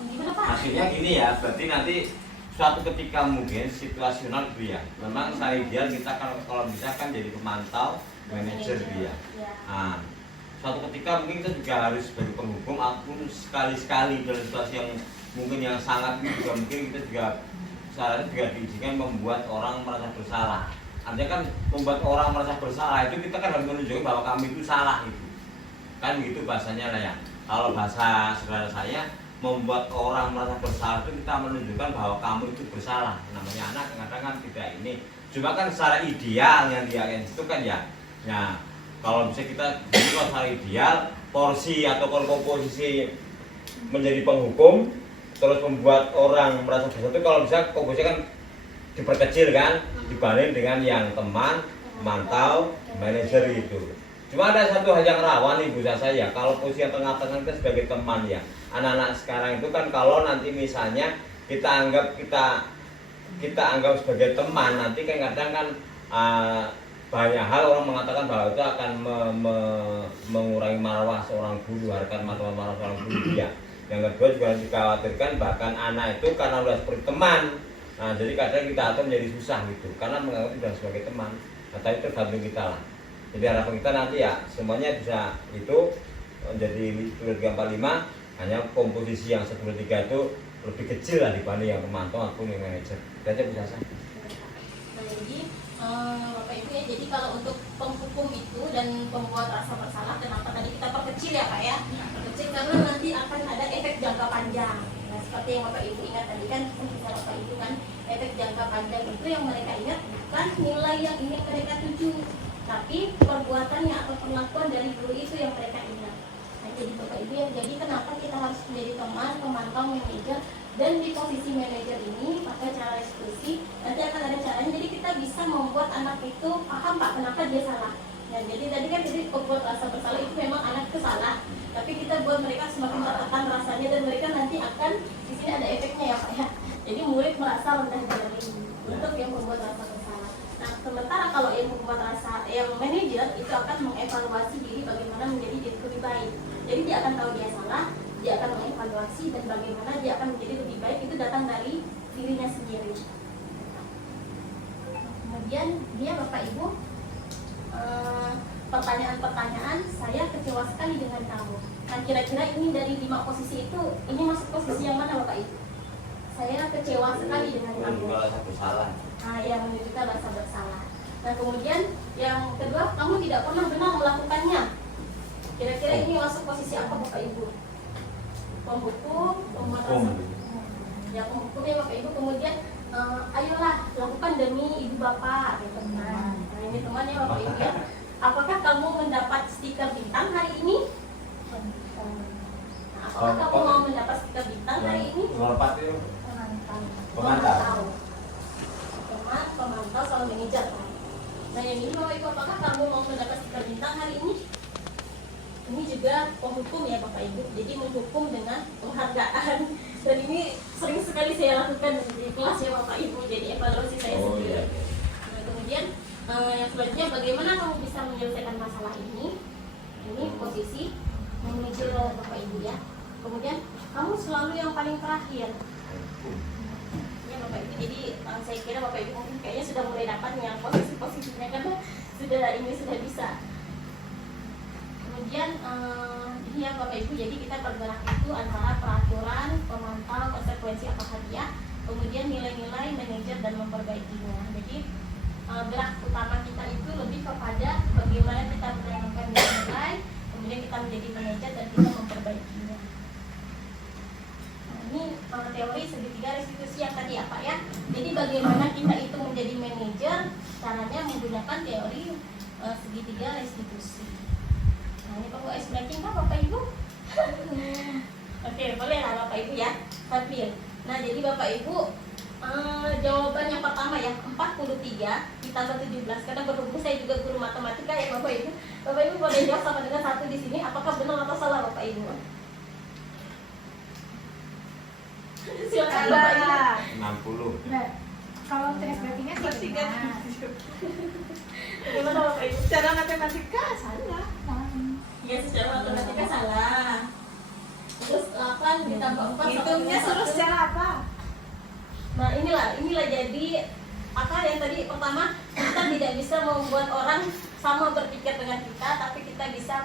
Gimana Pak? Maksudnya gini ya, berarti nanti suatu ketika mungkin situasional gitu ya. Memang saya ideal kita kalau bisa kan jadi pemantau, manajer dia. Ya. Nah, suatu ketika mungkin kita juga harus sebagai penghukum, aku sekali-sekali dalam situasi yang mungkin yang sangat ini juga mungkin kita juga seharusnya juga diizinkan membuat orang merasa bersalah. Artinya kan membuat orang merasa bersalah itu kita kan harus menunjukkan bahwa kami itu salah itu. Kan begitu bahasanya lah ya. Kalau bahasa saudara saya, membuat orang merasa bersalah itu kita menunjukkan bahwa kamu itu bersalah. Namanya anak kadang-kadang kan tidak ini. Cuma kan secara ideal yang dia itu kan ya. Nah, kalau bisa kita kalau secara ideal porsi atau komposisi menjadi penghukum terus membuat orang merasa bersalah itu kalau bisa komposisi kan diperkecil kan dibanding dengan yang teman, mantau, manajer itu. Cuma ada satu hal yang rawan ibu saya, kalau posisi yang tengah-tengah itu sebagai teman ya. Anak-anak sekarang itu kan kalau nanti misalnya kita anggap sebagai teman, nanti kan kadang kan banyak hal orang mengatakan bahwa itu akan mengurangi marwah seorang guru, harkat marwah seorang guru dia. Yang kedua juga dikhawatirkan bahkan anak itu karena sudah seperti teman. Nah, jadi kadang kita atur menjadi susah gitu, karena menganggap sudah sebagai teman. Nah, tapi tergantung kita lah. Jadi harapan kita nanti ya semuanya bisa itu menjadi 345 hanya komposisi yang 1/3 itu lebih kecil lah dibanding yang pemantau ataupun yang manajer. Itu aja bisa saya. Nah, jadi Bapak Ibu ya, jadi kalau untuk penghukum itu dan pembuat rasa bersalah, kenapa tadi kita perkecil ya Pak ya? Perkecil karena nanti akan ada efek jangka panjang. Nah, seperti yang Bapak Ibu ingat tadi kan, bisa Bapak Ibu kan, efek jangka panjang itu yang mereka ingat bukan nilai yang ingin mereka tuju, tapi perbuatannya atau perlakuan dari guru itu yang mereka ingat. Nah, jadi Bapak Ibu ya, jadi kenapa kita harus menjadi teman, pemantau, manajer, dan di posisi manajer ini pakai cara restitusi, nanti akan ada caranya, jadi kita bisa membuat anak itu paham Pak kenapa dia salah. Nah, jadi tadi kan jadi membuat rasa bersalah itu memang anak itu salah, tapi kita buat mereka semakin tertekan rasanya dan mereka nanti akan di sini ada efeknya ya Pak ya. Jadi murid merasa rendah diri untuk yang membuat rasa bersalah. Nah, sementara kalau yang membuat rasa yang manajer itu akan mengevaluasi diri bagaimana menjadi diri lebih baik. Jadi dia akan tahu dia salah, dia akan mengevaluasi dan bagaimana dia akan menjadi lebih baik, itu datang dari dirinya sendiri. Kemudian dia Bapak Ibu pertanyaan-pertanyaan, saya kecewa sekali dengan kamu. Nah, kira-kira ini dari 5 posisi itu, ini masuk posisi yang mana Bapak Ibu? Saya kecewa sekali dengan kamu. Rasa bersalah. Nah, yang menunjukkan rasa bersalah. Nah, kemudian yang kedua, kamu tidak pernah benar melakukannya. Kira-kira ini masuk posisi apa Bapak Ibu? Penghukum, pembuat rasa. Ya, penghukum ya Bapak Ibu. Kemudian ayolah lakukan demi ibu bapak gitu. Nah, ini temannya Bapak Ibu ya. Apakah kamu mendapat stiker bintang hari ini? Nah, apakah kamu mau mendapat stiker bintang hari ini? Melompat itu Pemantau. Pemantau sama manajer. Nah, yang ini Bapak Ibu, apakah kamu mau mendapat stiker bintang hari ini? Ini juga penghukum ya Bapak Ibu, jadi menghukum dengan penghargaan. Dan ini sering sekali saya lakukan di kelas ya Bapak Ibu, jadi evaluasi saya sendiri. Nah, kemudian yang selanjutnya, bagaimana kamu bisa menyelesaikan masalah ini? Ini posisi manajer Bapak Ibu ya. Kemudian kamu selalu yang paling terakhir ya Bapak Ibu. Jadi saya kira Bapak Ibu mungkin kayaknya sudah mulai dapat yang posisi-posisinya karena sudah bisa. Kemudian ini ya Bapak Ibu, jadi kita bergerak itu antara peraturan, pemantau, konsekuensi apakah dia, kemudian nilai-nilai, manajer dan memperbaikinya. Jadi gerak utama kita itu lebih kepada bagaimana kita menanamkan nilai, kemudian kita menjadi manajer dan kita memperbaikinya. Nah, ini teori segitiga restitusi yang tadi ya Pak ya. Jadi bagaimana kita itu menjadi manajer, caranya menggunakan teori segitiga restitusi. Nah, ini perlu ice breaking kan Bapak Ibu? Oke, boleh lah Bapak Ibu ya. Tampil. Nah, jadi Bapak Ibu jawaban yang pertama ya 43 ditambah 17, karena berhubung saya juga guru matematika ya Bapak Ibu. Bapak Ibu boleh jawab sama dengan 1 di sini. Apakah benar atau salah Bapak Ibu? Silakan Bapak Ibu. 60. Nah, kalau tes breakingnya sih benar. Bagaimana Bapak Ibu? Secara matematika salah. Ya, secara matematika salah. Terus 8 ditambah 4 Hitungnya suruh secara apa? Nah inilah jadi akar yang tadi pertama, kita tidak bisa membuat orang sama berpikir dengan kita, tapi kita bisa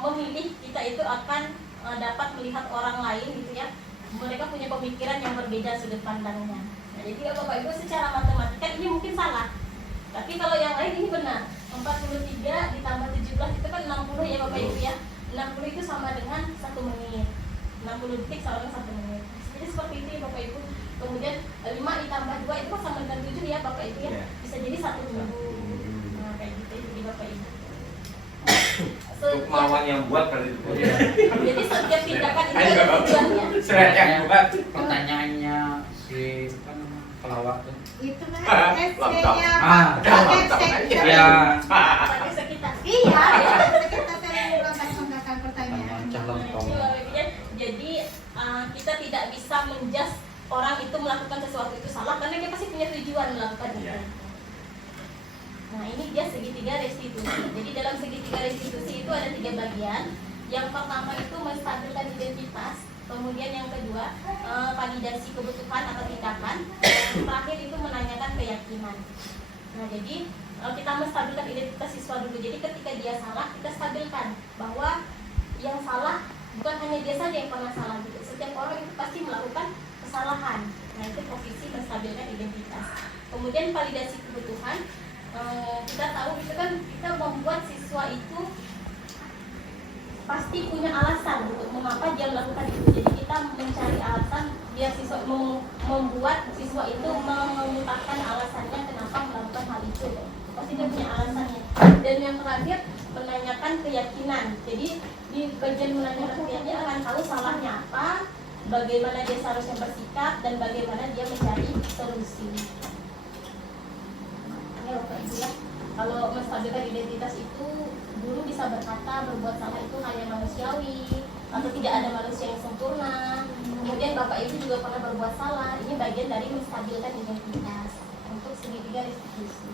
memilih kita itu akan dapat melihat orang lain gitu ya. Mereka punya pemikiran yang berbeda sudut pandangnya. Nah, jadi Bapak Ibu secara matematika ini mungkin salah, tapi kalau yang lain ini benar. 43 ditambah 17 itu kan 60 ya Bapak Ibu ya. 60 itu sama dengan 1 menit. 60 detik sama dengan 1 menit. Jadi seperti itu ya Bapak Ibu. Kemudian 5 ditambah 2 itu sama dengan 7 ya Bapak Ibu ya. Iya. Bisa jadi 1 minggu. Nah kayak gitu jadi Bapak Ibu. Untuk mawar yang buat kali itu. Jadi setiap tindakan itu ada tujuannya. Saya yang buat. Pertanyaannya si apa namanya pelawak tuh. Itu kan Laptop. SC-nya Ah, ya. Pakai sekitar. Iya, kita sering mengangkat pertanyaan. Cah lontong. Jadi kita tidak bisa menjudge orang itu melakukan sesuatu itu salah karena dia pasti punya tujuan melakukan itu. Iya. Nah ini dia segitiga restitusi. Jadi dalam segitiga restitusi itu ada 3 bagian. Yang pertama itu menstabilkan identitas. Kemudian yang kedua validasi kebutuhan atau tindakan. Yang terakhir itu menanyakan keyakinan. Nah jadi kita menstabilkan identitas siswa dulu. Jadi ketika dia salah kita stabilkan bahwa yang salah bukan hanya dia saja yang pernah salah gitu. Setiap orang itu pasti melakukan kesalahan. Nah itu posisi menstabilkan identitas. Kemudian validasi kebutuhan. Kita tahu itu kan kita membuat siswa itu pasti punya alasan untuk mengapa dia melakukan itu. Jadi kita mencari alasan biar siswa membuat siswa itu mengungkapkan alasannya kenapa melakukan hal itu. Pasti dia punya alasannya. Dan yang terakhir menanyakan keyakinan. Jadi di bagian menanyakan keyakinan akan tahu salahnya apa, bagaimana dia seharusnya bersikap dan bagaimana dia mencari solusi. Ya Bapak Ibu ya, kalau menstabilkan identitas itu guru bisa berkata berbuat salah itu hal yang manusiawi atau tidak ada manusia yang sempurna. Kemudian Bapak Ibu juga pernah berbuat salah, ini bagian dari menstabilkan identitas untuk segitiga restitusi.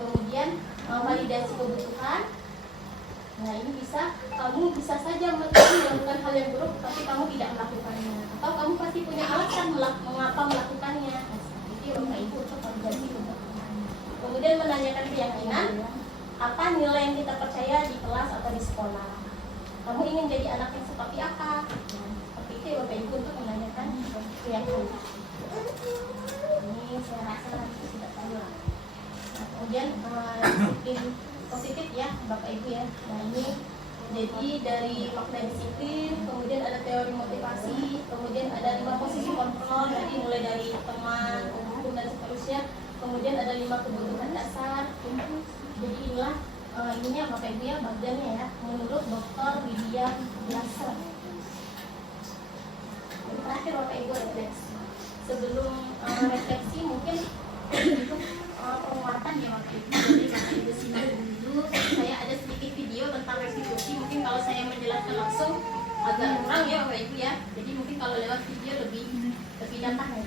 Kemudian validasi kebutuhan. Nah ini bisa, kamu bisa saja melakukan hal yang buruk tapi kamu tidak melakukannya, atau kamu pasti punya alasan mengapa melakukannya. Nah, seperti itu Bapak Ibu untuk validasi kebutuhan. Kemudian menanyakan keyakinan, apa nilai yang kita percaya di kelas atau di sekolah. Kamu ingin jadi anak yang seperti apa? Nah, seperti itu ya Bapak Ibu untuk menanyakan keyakinan. Ini saya rasa nanti sudah tahu lah. Nah, kemudian disiplin positif ya Bapak Ibu ya. Nah ini jadi dari makna disiplin, kemudian ada teori motivasi, kemudian ada 5 posisi kontrol, jadi mulai dari teman, hukum dan seterusnya. Kemudian ada 5 kebutuhan dasar. Jadi inilah ininya Bapak Ibu ya bagiannya ya menurut Dr. Widya Biasa. Terakhir Bapak Ibu refleksi. Sebelum refleksi mungkin untuk penguatan ya Bapak Ibu. Jadi Bapak Ibu simak dulu. Saya ada sedikit video tentang restitusi. Mungkin kalau saya menjelaskan langsung agak kurang ya Bapak Ibu ya. Jadi mungkin kalau lewat video lebih datang ya.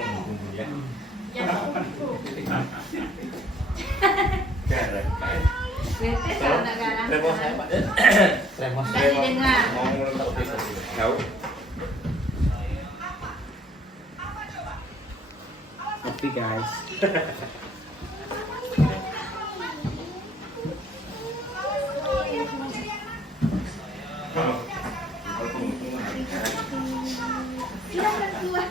bumbu ya. Ya bumbu. Garam. Bete kalau nggak garam. Repot saya Pak. Tremos. Nggak didengar. Mau ngeletak desa sini. Tahu? Kopi guys. Kalau bumbu Silakan keluar.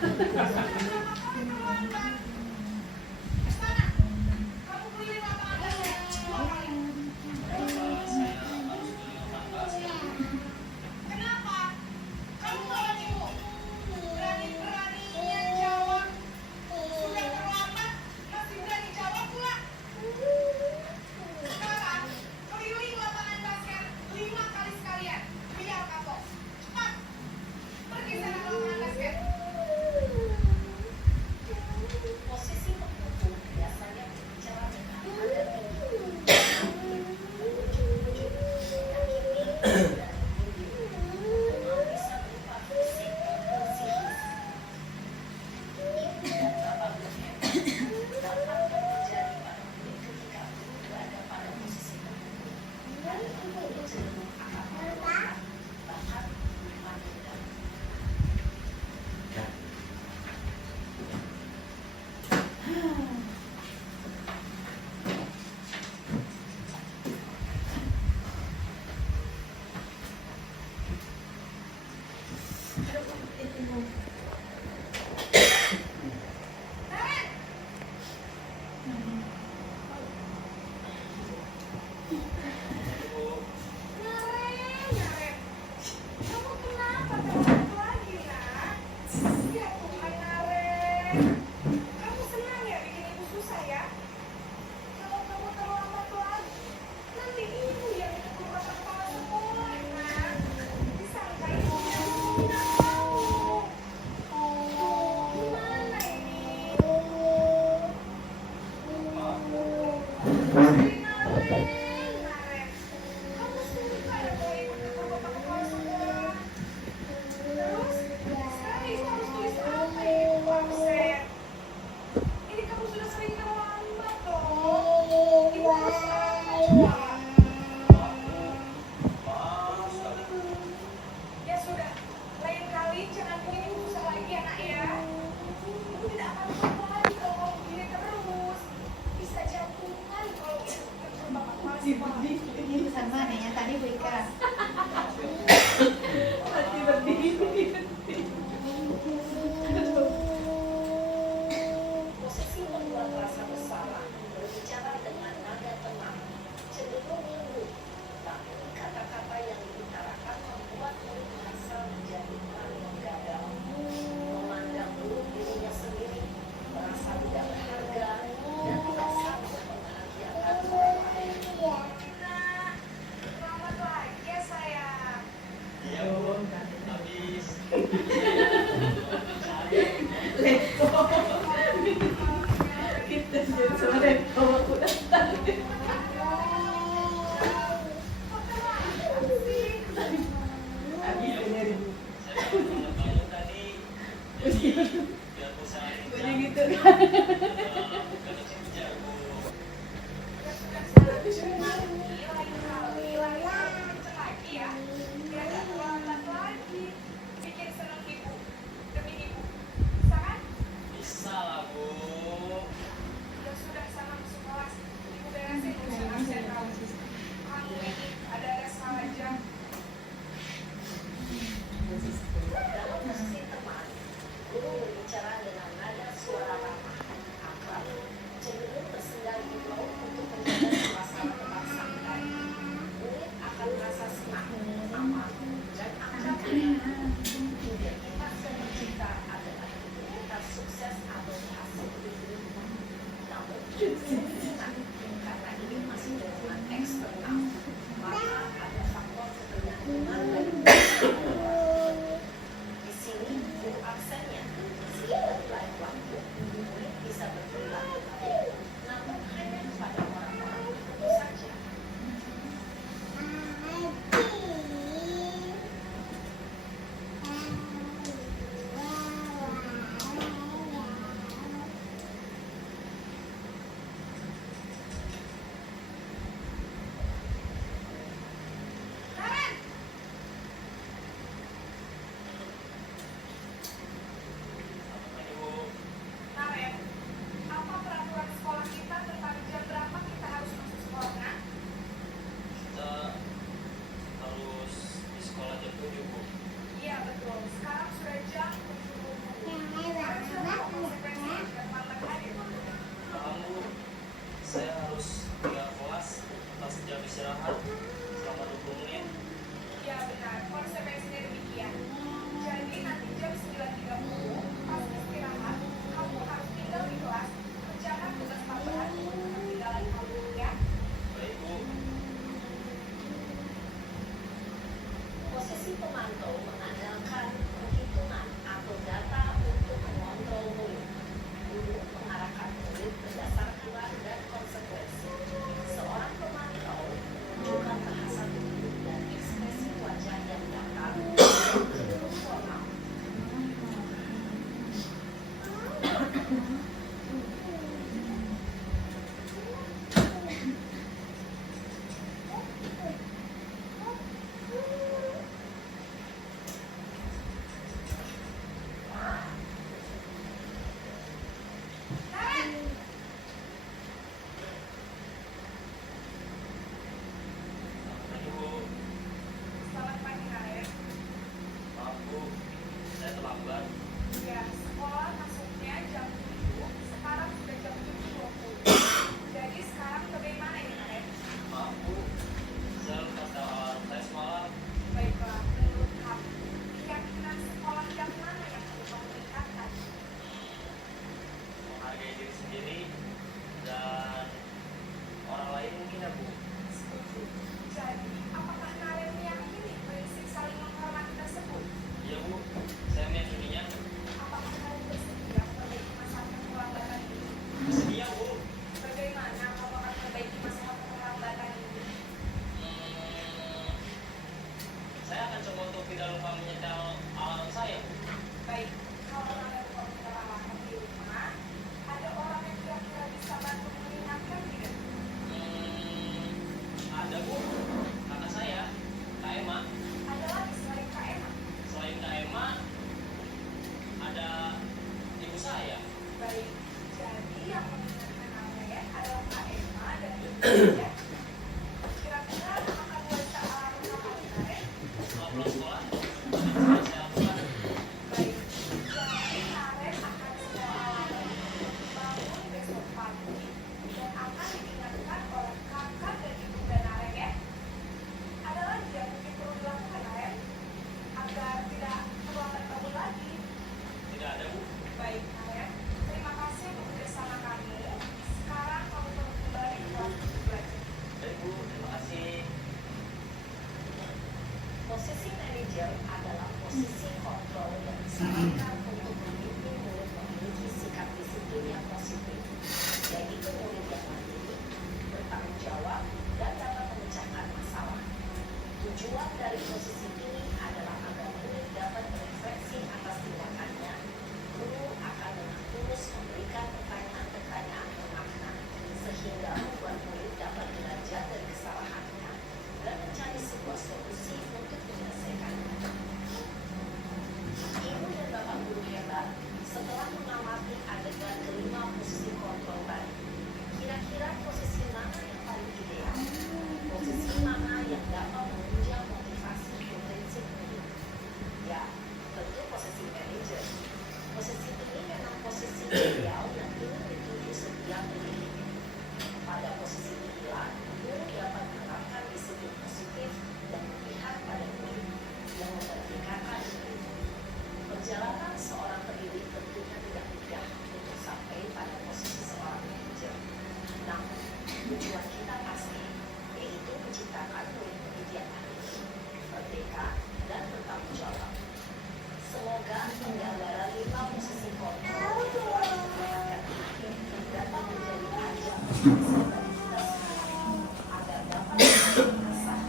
Ya sudah, lain kali jangan bikin ibu susah lagi ya nak ya. Ibu tidak akan apa lagi kalau kamu begini terus. Bisa jantungan kalau ibu terbapak malas kepala. Ini pesan mana yang tadi Bu Ika? Mati berdiri. Posisi membuat rasa bersalah, berbicara dengan nada tenang, cenderung lembut, namun kata-kata yang diutarakan membuat mulut merasa menjadi paling gagal. Memandang buruk dirinya sendiri, merasa tidak berharga, dan tidak sanggup membahagiakan orang lain. Nah, selamat lagi ya sayang. Bisa lah Bu. Dalam posisi teman, guru berbicara dengan nada suara ramah, akrab, cenderung bersendal hipno untuk menjaga suasana tetap santai. Murid akan merasa senang, aman, dan akrab. Identitas yang tercipta adalah identitas sukses atau berhasil. Namun, senang karena ini masih dorongan eksternal, maka ada faktor ketergantungan dan di sini guru aksennya seiring berlalu waktu murid bisa berperilaku baik, namun hanya kepada orang-orang tertentu saja. Baik, jadi yang mendengarkan namanya adalah Kak Emma dan Ibu ya. Kira-kira akan mulai saat kapan kemarin? Baik, jadi kemarin akan segera bangun besok pagi dan akan diingatkan oleh kakak dan ibu dan Naren ya. Ada lagi yang mungkin perlu dilakukan Naren agar tidak terlambat bangun lagi? Tidak ada, Bu. Baik Naren, terima kasih untuk kerjasama kami. Sekarang kamu perlu kembali ke kelas belajar. Baik, Bu. Terima kasih. Posisi manajer adalah posisi kontrol yang disarankan untuk memimpin murid memiliki sikap disiplin yang positif, yaitu murid yang mandiri, bertanggung jawab, dan dapat memecahkan masalah. Tujuan dari posisi ini adalah agar murid dapat berefleksi atas tindakannya. Guru akan dengan tulus memberikan pertanyaan-pertanyaan bermakna, sehingga membuat murid dapat belajar dari kesalahannya dan mencari sebuah solusi untuk menyelesaikannya. Ibu dan bapak guru hebat, setelah mengamati adegan kelima posisi kontrol tadi, kira-kira posisi mana yang paling ideal? Posisi mana yang dapat menunjang motivasi prinsip murid? Ya, tentu posisi manajer. Posisi ini memang posisi ideal yang ingin dituju setiap murid. Pada posisi inilah, guru dapat menerapkan disiplin positif dan memihak pada murid yang mempertingkatkan murid. Perjalanan seorang pendidik tentunya tidak mudah untuk sampai pada posisi seorang manajer. Namun, tujuan kita pasti, yaitu menciptakan murid-murid yang mandiri, merdeka, dan bertanggung jawab. Semoga penggambaran 5 posisi kontrol yang telah diperlihatkan ini dapat menjadi ajang refleksi bagi kita semua agar dapat mengasah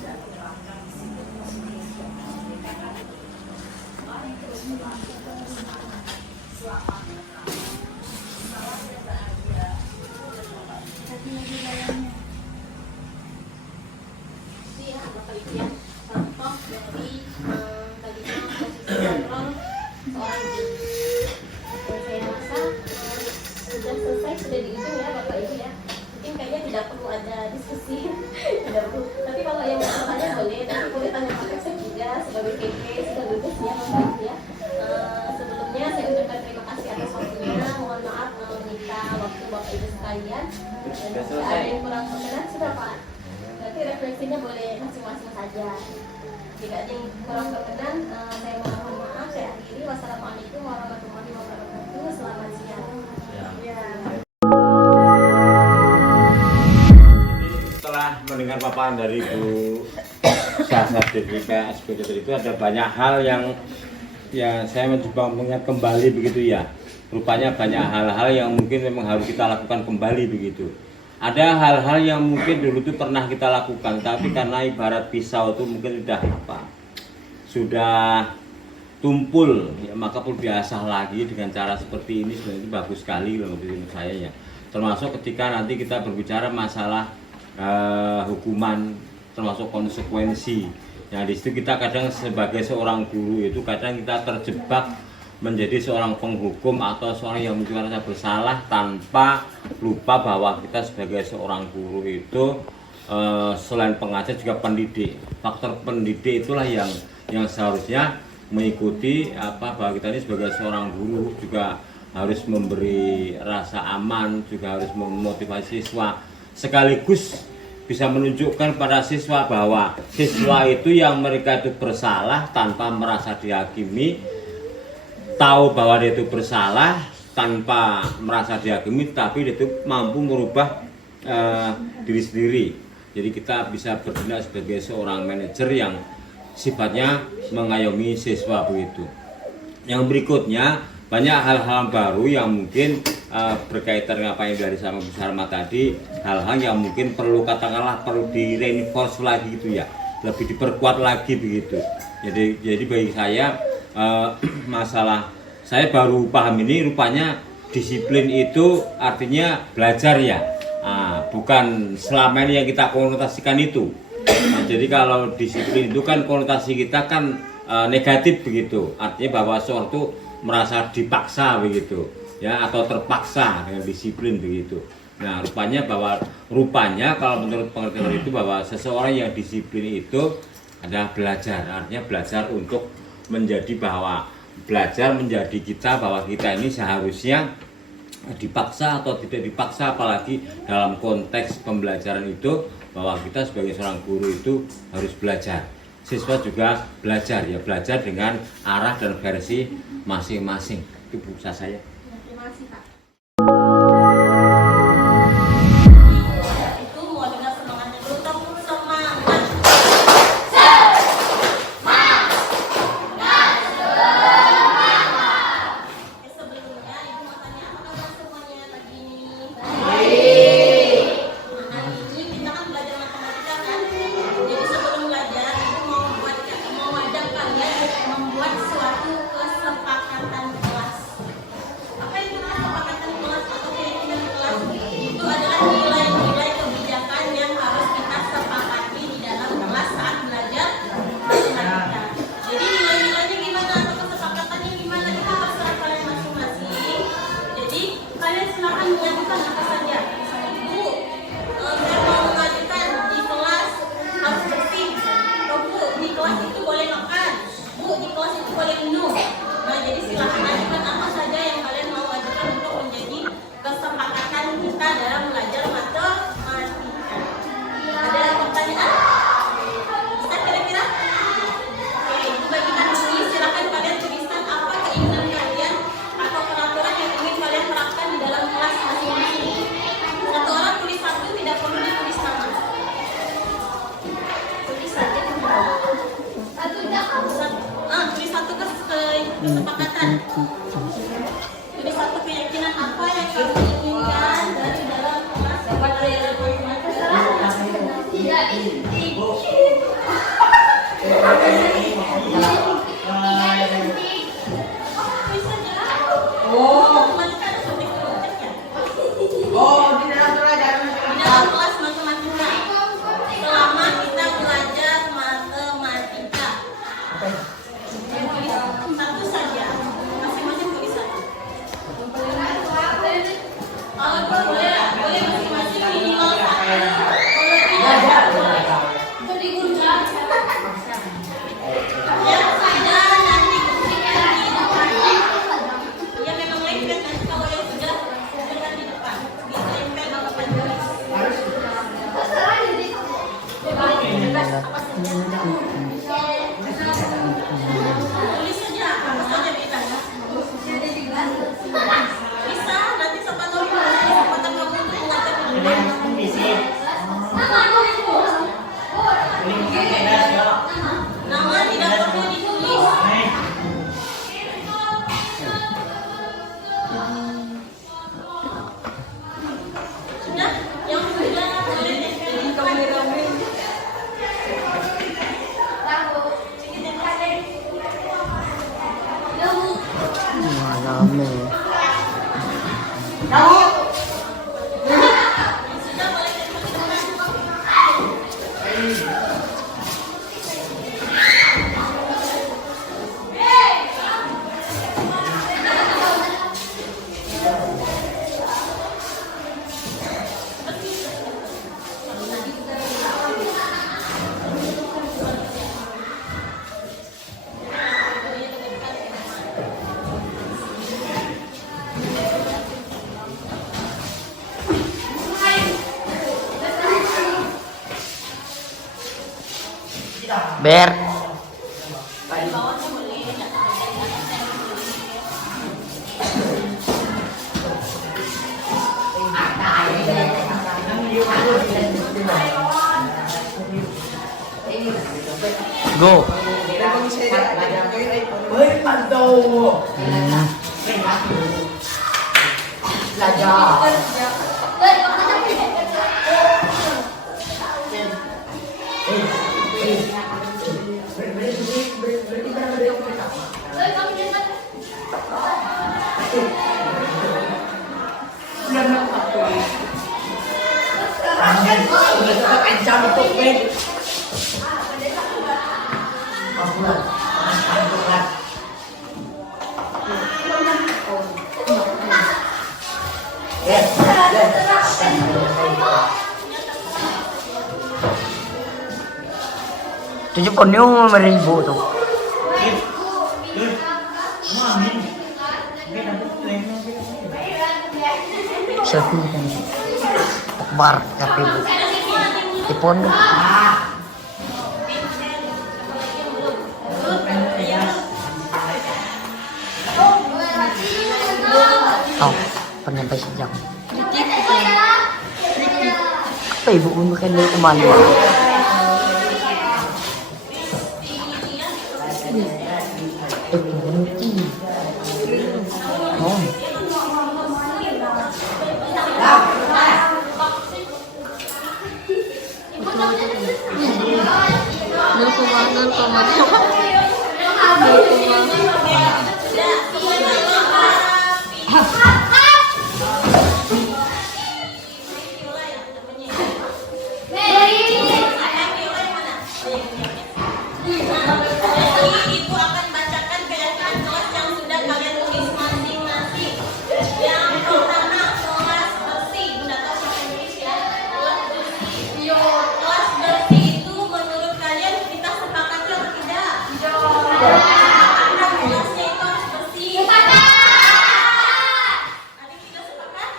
dan menerapkan disiplin positif yang memerdekakan diri. Mari terus berlaku bersama. Selamat menikmati. Salam yang bahagia, Ibu dan Bapak. Lagi bayangnya. Itu ya Bapak Ibu ya, contoh dari bagaimana posisi kontrol seorang guru. Dan saya rasa sudah selesai, sudah di ujung ya Bapak Ibu ya. Mungkin kayaknya tidak perlu ada diskusi, tidak perlu. Tapi kalau yang mau tanya boleh, nanti boleh tanya Pak Kasep juga sebagai PP sudah lulus ya Bapak Ibu ya. Sebelumnya saya ucapkan terima kasih atas waktunya. Mohon maaf menyita waktu Bapak Ibu sekalian. Dan jika ada yang kurang berkenan sudah Pak. Berarti refleksinya boleh masing-masing saja. Jika ada yang kurang berkenan, saya mohon maaf. Saya akhiri. Wassalamualaikum warahmatullahi wabarakatuh. Selamat siang. Setelah mendengar paparan dari Bu Sasa Devika SPK itu ada banyak hal yang saya mencoba mengingat kembali begitu ya. Rupanya banyak hal-hal yang mungkin memang harus kita lakukan kembali begitu. Ada hal-hal yang mungkin dulu itu pernah kita lakukan, tapi karena ibarat pisau itu mungkin sudah tumpul, ya, maka perlu diasah lagi dengan cara seperti ini. Sebenarnya itu bagus sekali menurut saya ya. Termasuk ketika nanti kita berbicara masalah hukuman, termasuk konsekuensi. Nah di situ kita kadang sebagai seorang guru itu kadang kita terjebak menjadi seorang penghukum atau seorang yang mungkin merasa bersalah tanpa lupa bahwa kita sebagai seorang guru itu selain pengajar juga pendidik. Faktor pendidik itulah yang seharusnya mengikuti bahwa kita ini sebagai seorang guru juga harus memberi rasa aman, juga harus memotivasi siswa, sekaligus bisa menunjukkan pada siswa bahwa siswa itu yang mereka itu bersalah tanpa merasa dihakimi, tahu bahwa dia itu bersalah tanpa merasa dihakimi, tapi dia itu mampu merubah diri sendiri. Jadi kita bisa bertindak sebagai seorang manajer yang sifatnya mengayomi siswa begitu. Yang berikutnya banyak hal-hal baru yang mungkin berkaitan dengan apa yang dari sama Bu Sarma tadi, hal-hal yang mungkin perlu katakanlah perlu di-reinforce lagi gitu ya, lebih diperkuat lagi begitu. Jadi bagi saya masalah saya baru paham ini, rupanya disiplin itu artinya belajar ya, bukan selama ini yang kita konotasikan itu. Jadi kalau disiplin itu kan konotasi kita kan negatif begitu, artinya bahwa seorang itu merasa dipaksa begitu. ya, atau terpaksa dengan disiplin begitu. Nah, rupanya kalau menurut pengertian itu bahwa seseorang yang disiplin itu adalah belajar, artinya belajar untuk belajar menjadi kita, bahwa kita ini seharusnya dipaksa atau tidak dipaksa, apalagi dalam konteks pembelajaran itu bahwa kita sebagai seorang guru itu harus belajar. Siswa juga belajar, ya belajar dengan arah dan versi masing-masing. Itu buku saya. Terima kasih Pak. Itu mau dengar semangatnya dulu, dong. Semangat. Sebelumnya Ibu mau tanya apa kabar semuanya pagi ini? Baik. Hari ini kita kan belajar matematika kan. Jadi sebelum belajar Ibu mau ngajak kalian membuat suatu kesepakatan kelas. Apa itu kesepakatan kelas atau keyakinan kelas? Itu adalah nilai-nilai kebijakan yang harus kita sepakati di dalam kelas saat belajar matematika. Jadi nilai-nilainya gimana atau kesepakatannya gimana itu terserah kalian masing-masing. Jadi kalian silakan mengajukan apa saja. Misalnya Bu, saya mau mengajukan di kelas harus bersih. Atau Bu, di kelas itu boleh makan. Bu, di kelas itu boleh minum. Nah, jadi silakan ajukan apa saja yang kalian mau ajukan untuk menjadi kesepakatan kita dalam belajar matematika. Ada pertanyaan? Bisa kira-kira? Oke, Ibu bagikan ini, silakan kalian tuliskan apa keinginan kalian atau peraturan yang ingin kalian terapkan di dalam kelas masing-masing. Satu orang tulis satu, tidak perlu ditulis nama. Tulis saja. Tulis satu kesepakatan. Tulis satu keyakinan apa yang kamu inginkan dari dalam kelas pelajaran matematika. Tidak di dalam kelas matematika selama kita belajar matematika. Tulis satu saja, masing-masing tulis satu. Kalau boleh masing-masing minimal satu. Kalau tidak boleh. Jadi guru ya saja nanti ya memang lengket nanti kalau yang sudah jangan di depan. Bisa yang kayak bapak tulis. Tulis saja, apa saja bisa. Bisa, nanti siapa tahu kesempatan kamu untuk mengajar nama tidak perlu ditulis. Sudah, yang sudah boleh deh. Ber. Go. Bulan. Tujuh puluh ribu tuh. Satu kan. Akbar tapi bu. Ipon. Oh, penyampai sejam. Apa ibu makan dulu kembali? Oh. Ibu akan bacakan keyakinan kelas yang sudah kalian tulis masing-masing. Yang pertama kelas bersih. Bunda tahu bahasa Indonesia. Kelas bersih. Kelas bersih itu menurut kalian kita sepakati atau tidak? Kelasnya itu harus bersih. Adik tidak sepakat?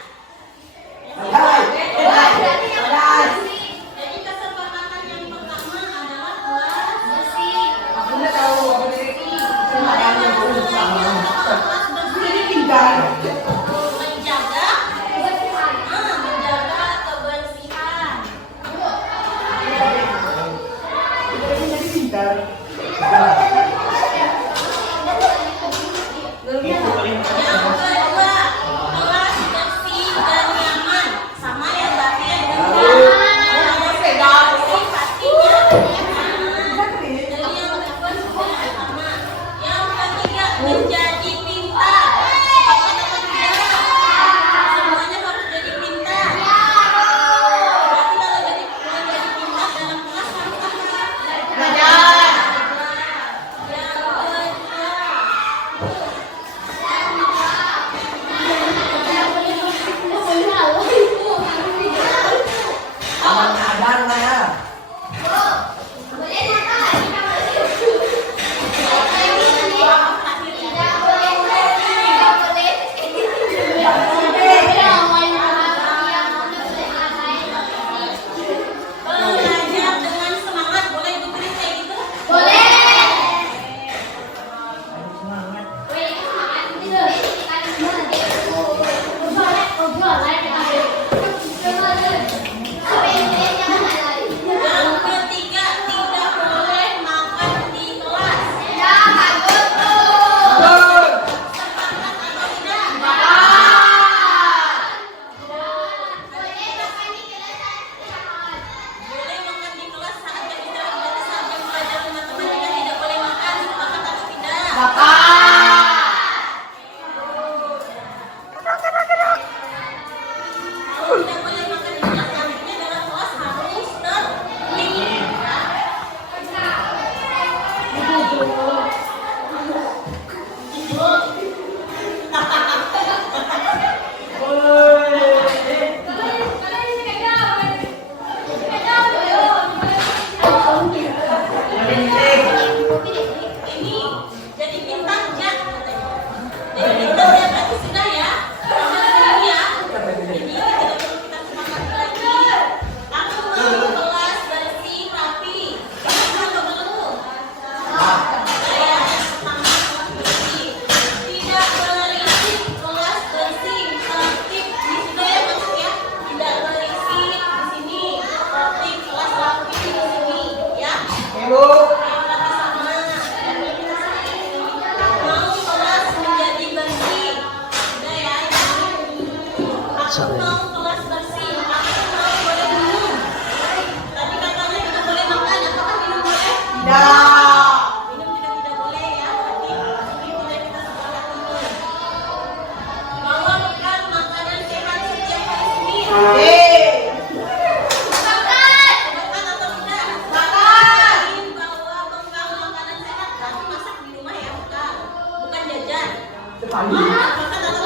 Jadi kesepakatan yang pertama adalah kelas bersih. Menjaga kebersihan. Yang kedua, kelas bersih dan nyaman. Sama ya berarti ya dengan bersih pastinya nyaman. Jadi yang kedua juga sama. Yang ketiga, menjadi pintar. Sepakat atau tidak? Semuanya harus jadi pintar. Berarti kalau jadi pintar dalam kelas harus apa? Belajar. Yang belajar dengan semangat. Boleh ibu tulis kayak gitu? Yang ketiga, tidak boleh makan di kelas. Sepakat atau tidak? Boleh makan di kelas saat jam istirahat, berarti saat jam pelajaran matematika tidak boleh makan. Sepakat atau tidak? Kalau tidak boleh makan di kelas, artinya dalam kelas harus tertib. Ini jadi pintar jak katanya. Jadi pintar ya berarti sudah ya. Sama ini ya. Jadi tidak perlu kita sepakat lagi. Aku mau kelas bersih rapi. Kamu atau belum? Saya sama kelas bersih. Tidak berisik, kelas bersih, tertib. Di situ ya masuk ya. Tidak berisik di sini. Tertib, kelas rapi di sini. Ya. Mau kelas menjadi bersih. Sudah ya. Aku mau kelas bersih. Aku mau boleh minum. Tadi katanya tidak boleh makan. Apakah minum boleh? Minum juga tidak boleh ya. Berarti ini tidak kita sepakati. Bawa bekal makanan sehat setiap hari Senin. Sepakat atau tidak? Bawa bekal makanan sehat. Tapi masak di rumah ya, bukan jajan. Sepakat atau tidak?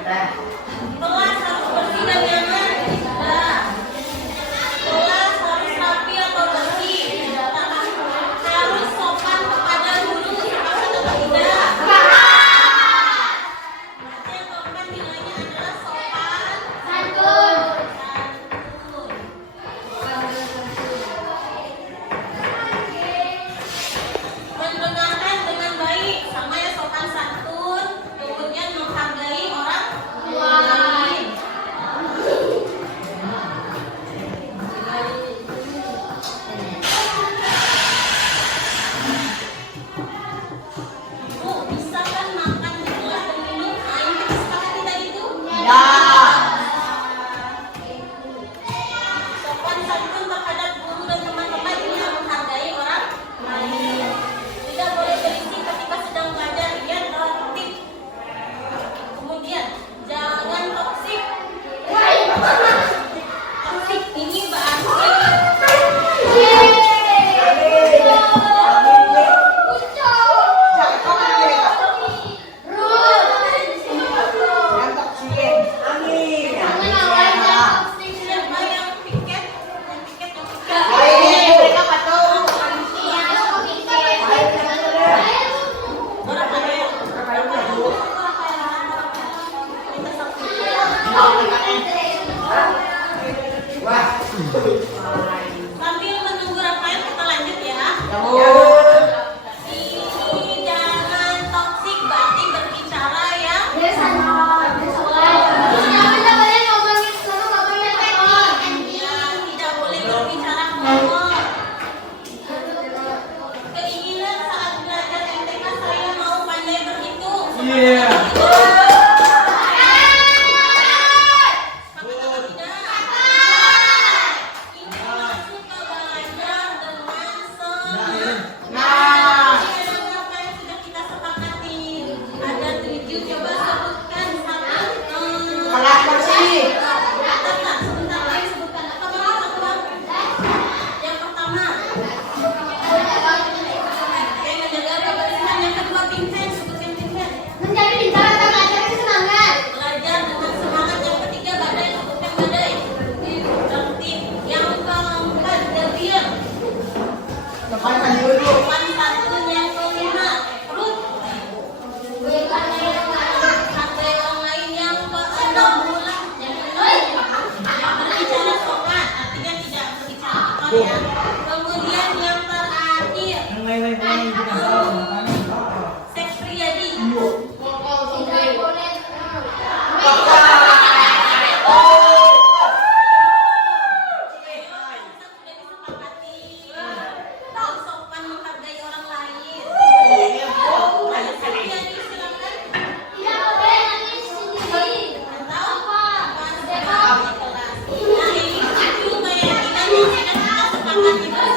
Kelas harus bersih dan nyaman. Nah, kelas harus rapi atau bersih. Harus sopan kepada guru, sepakat atau tidak? Berarti yang keempat nilainya adalah sopan, santun. Mendengarkan dengan baik, sama ya sopan santun. Kemudian menghargai orang lain. Bu, bisa kan makan di kelas dan minum air kita sepakati tadi itu? Ya. Sopan santun terhadap guru dan teman-teman ini menghargai orang lain. Tidak boleh berisik ketika sedang belajar, biar tertib. Kemudian jangan toksik. Toksik ini berarti siapa yang piket? Yang piket orang kaya. Kita sambil menunggu Rafael kita lanjut ya. Jangan toksik berarti berbicara ya. Tidak boleh berbicara ngomong. Keinginan saat belajar MTK saya mau pandai berhitung. Sepakat atau tidak? Ini masuk ke belajar dengan semangat. Ini adalah apa yang sudah kita sepakati. Ada 7, coba sebutkan satu. Catat tak? Sebentar lagi sebutkan. Apa bang? Satu bang? Yang pertama, saya menjaga kebersihan. Yang kedua, pinten. Sebutkan pinten. Belajar dengan semangat. Yang ketiga, badai. Sebutkan badai. Tertib. Yang keempat, debil. Sopan santun. Yang kelima, perut. Hargai orang lain. Yang keenam, mulah. Yang berbicara sopan, artinya tidak berbicara kotor ya. Kemudian yang terakhir, seks pribadi. Sudah disepakati. Tahu sopan menghargai orang lain. Seks pribadi silakan. Tahu? Nah, ini 7 keyakinan yang sudah kita sepakati bersama.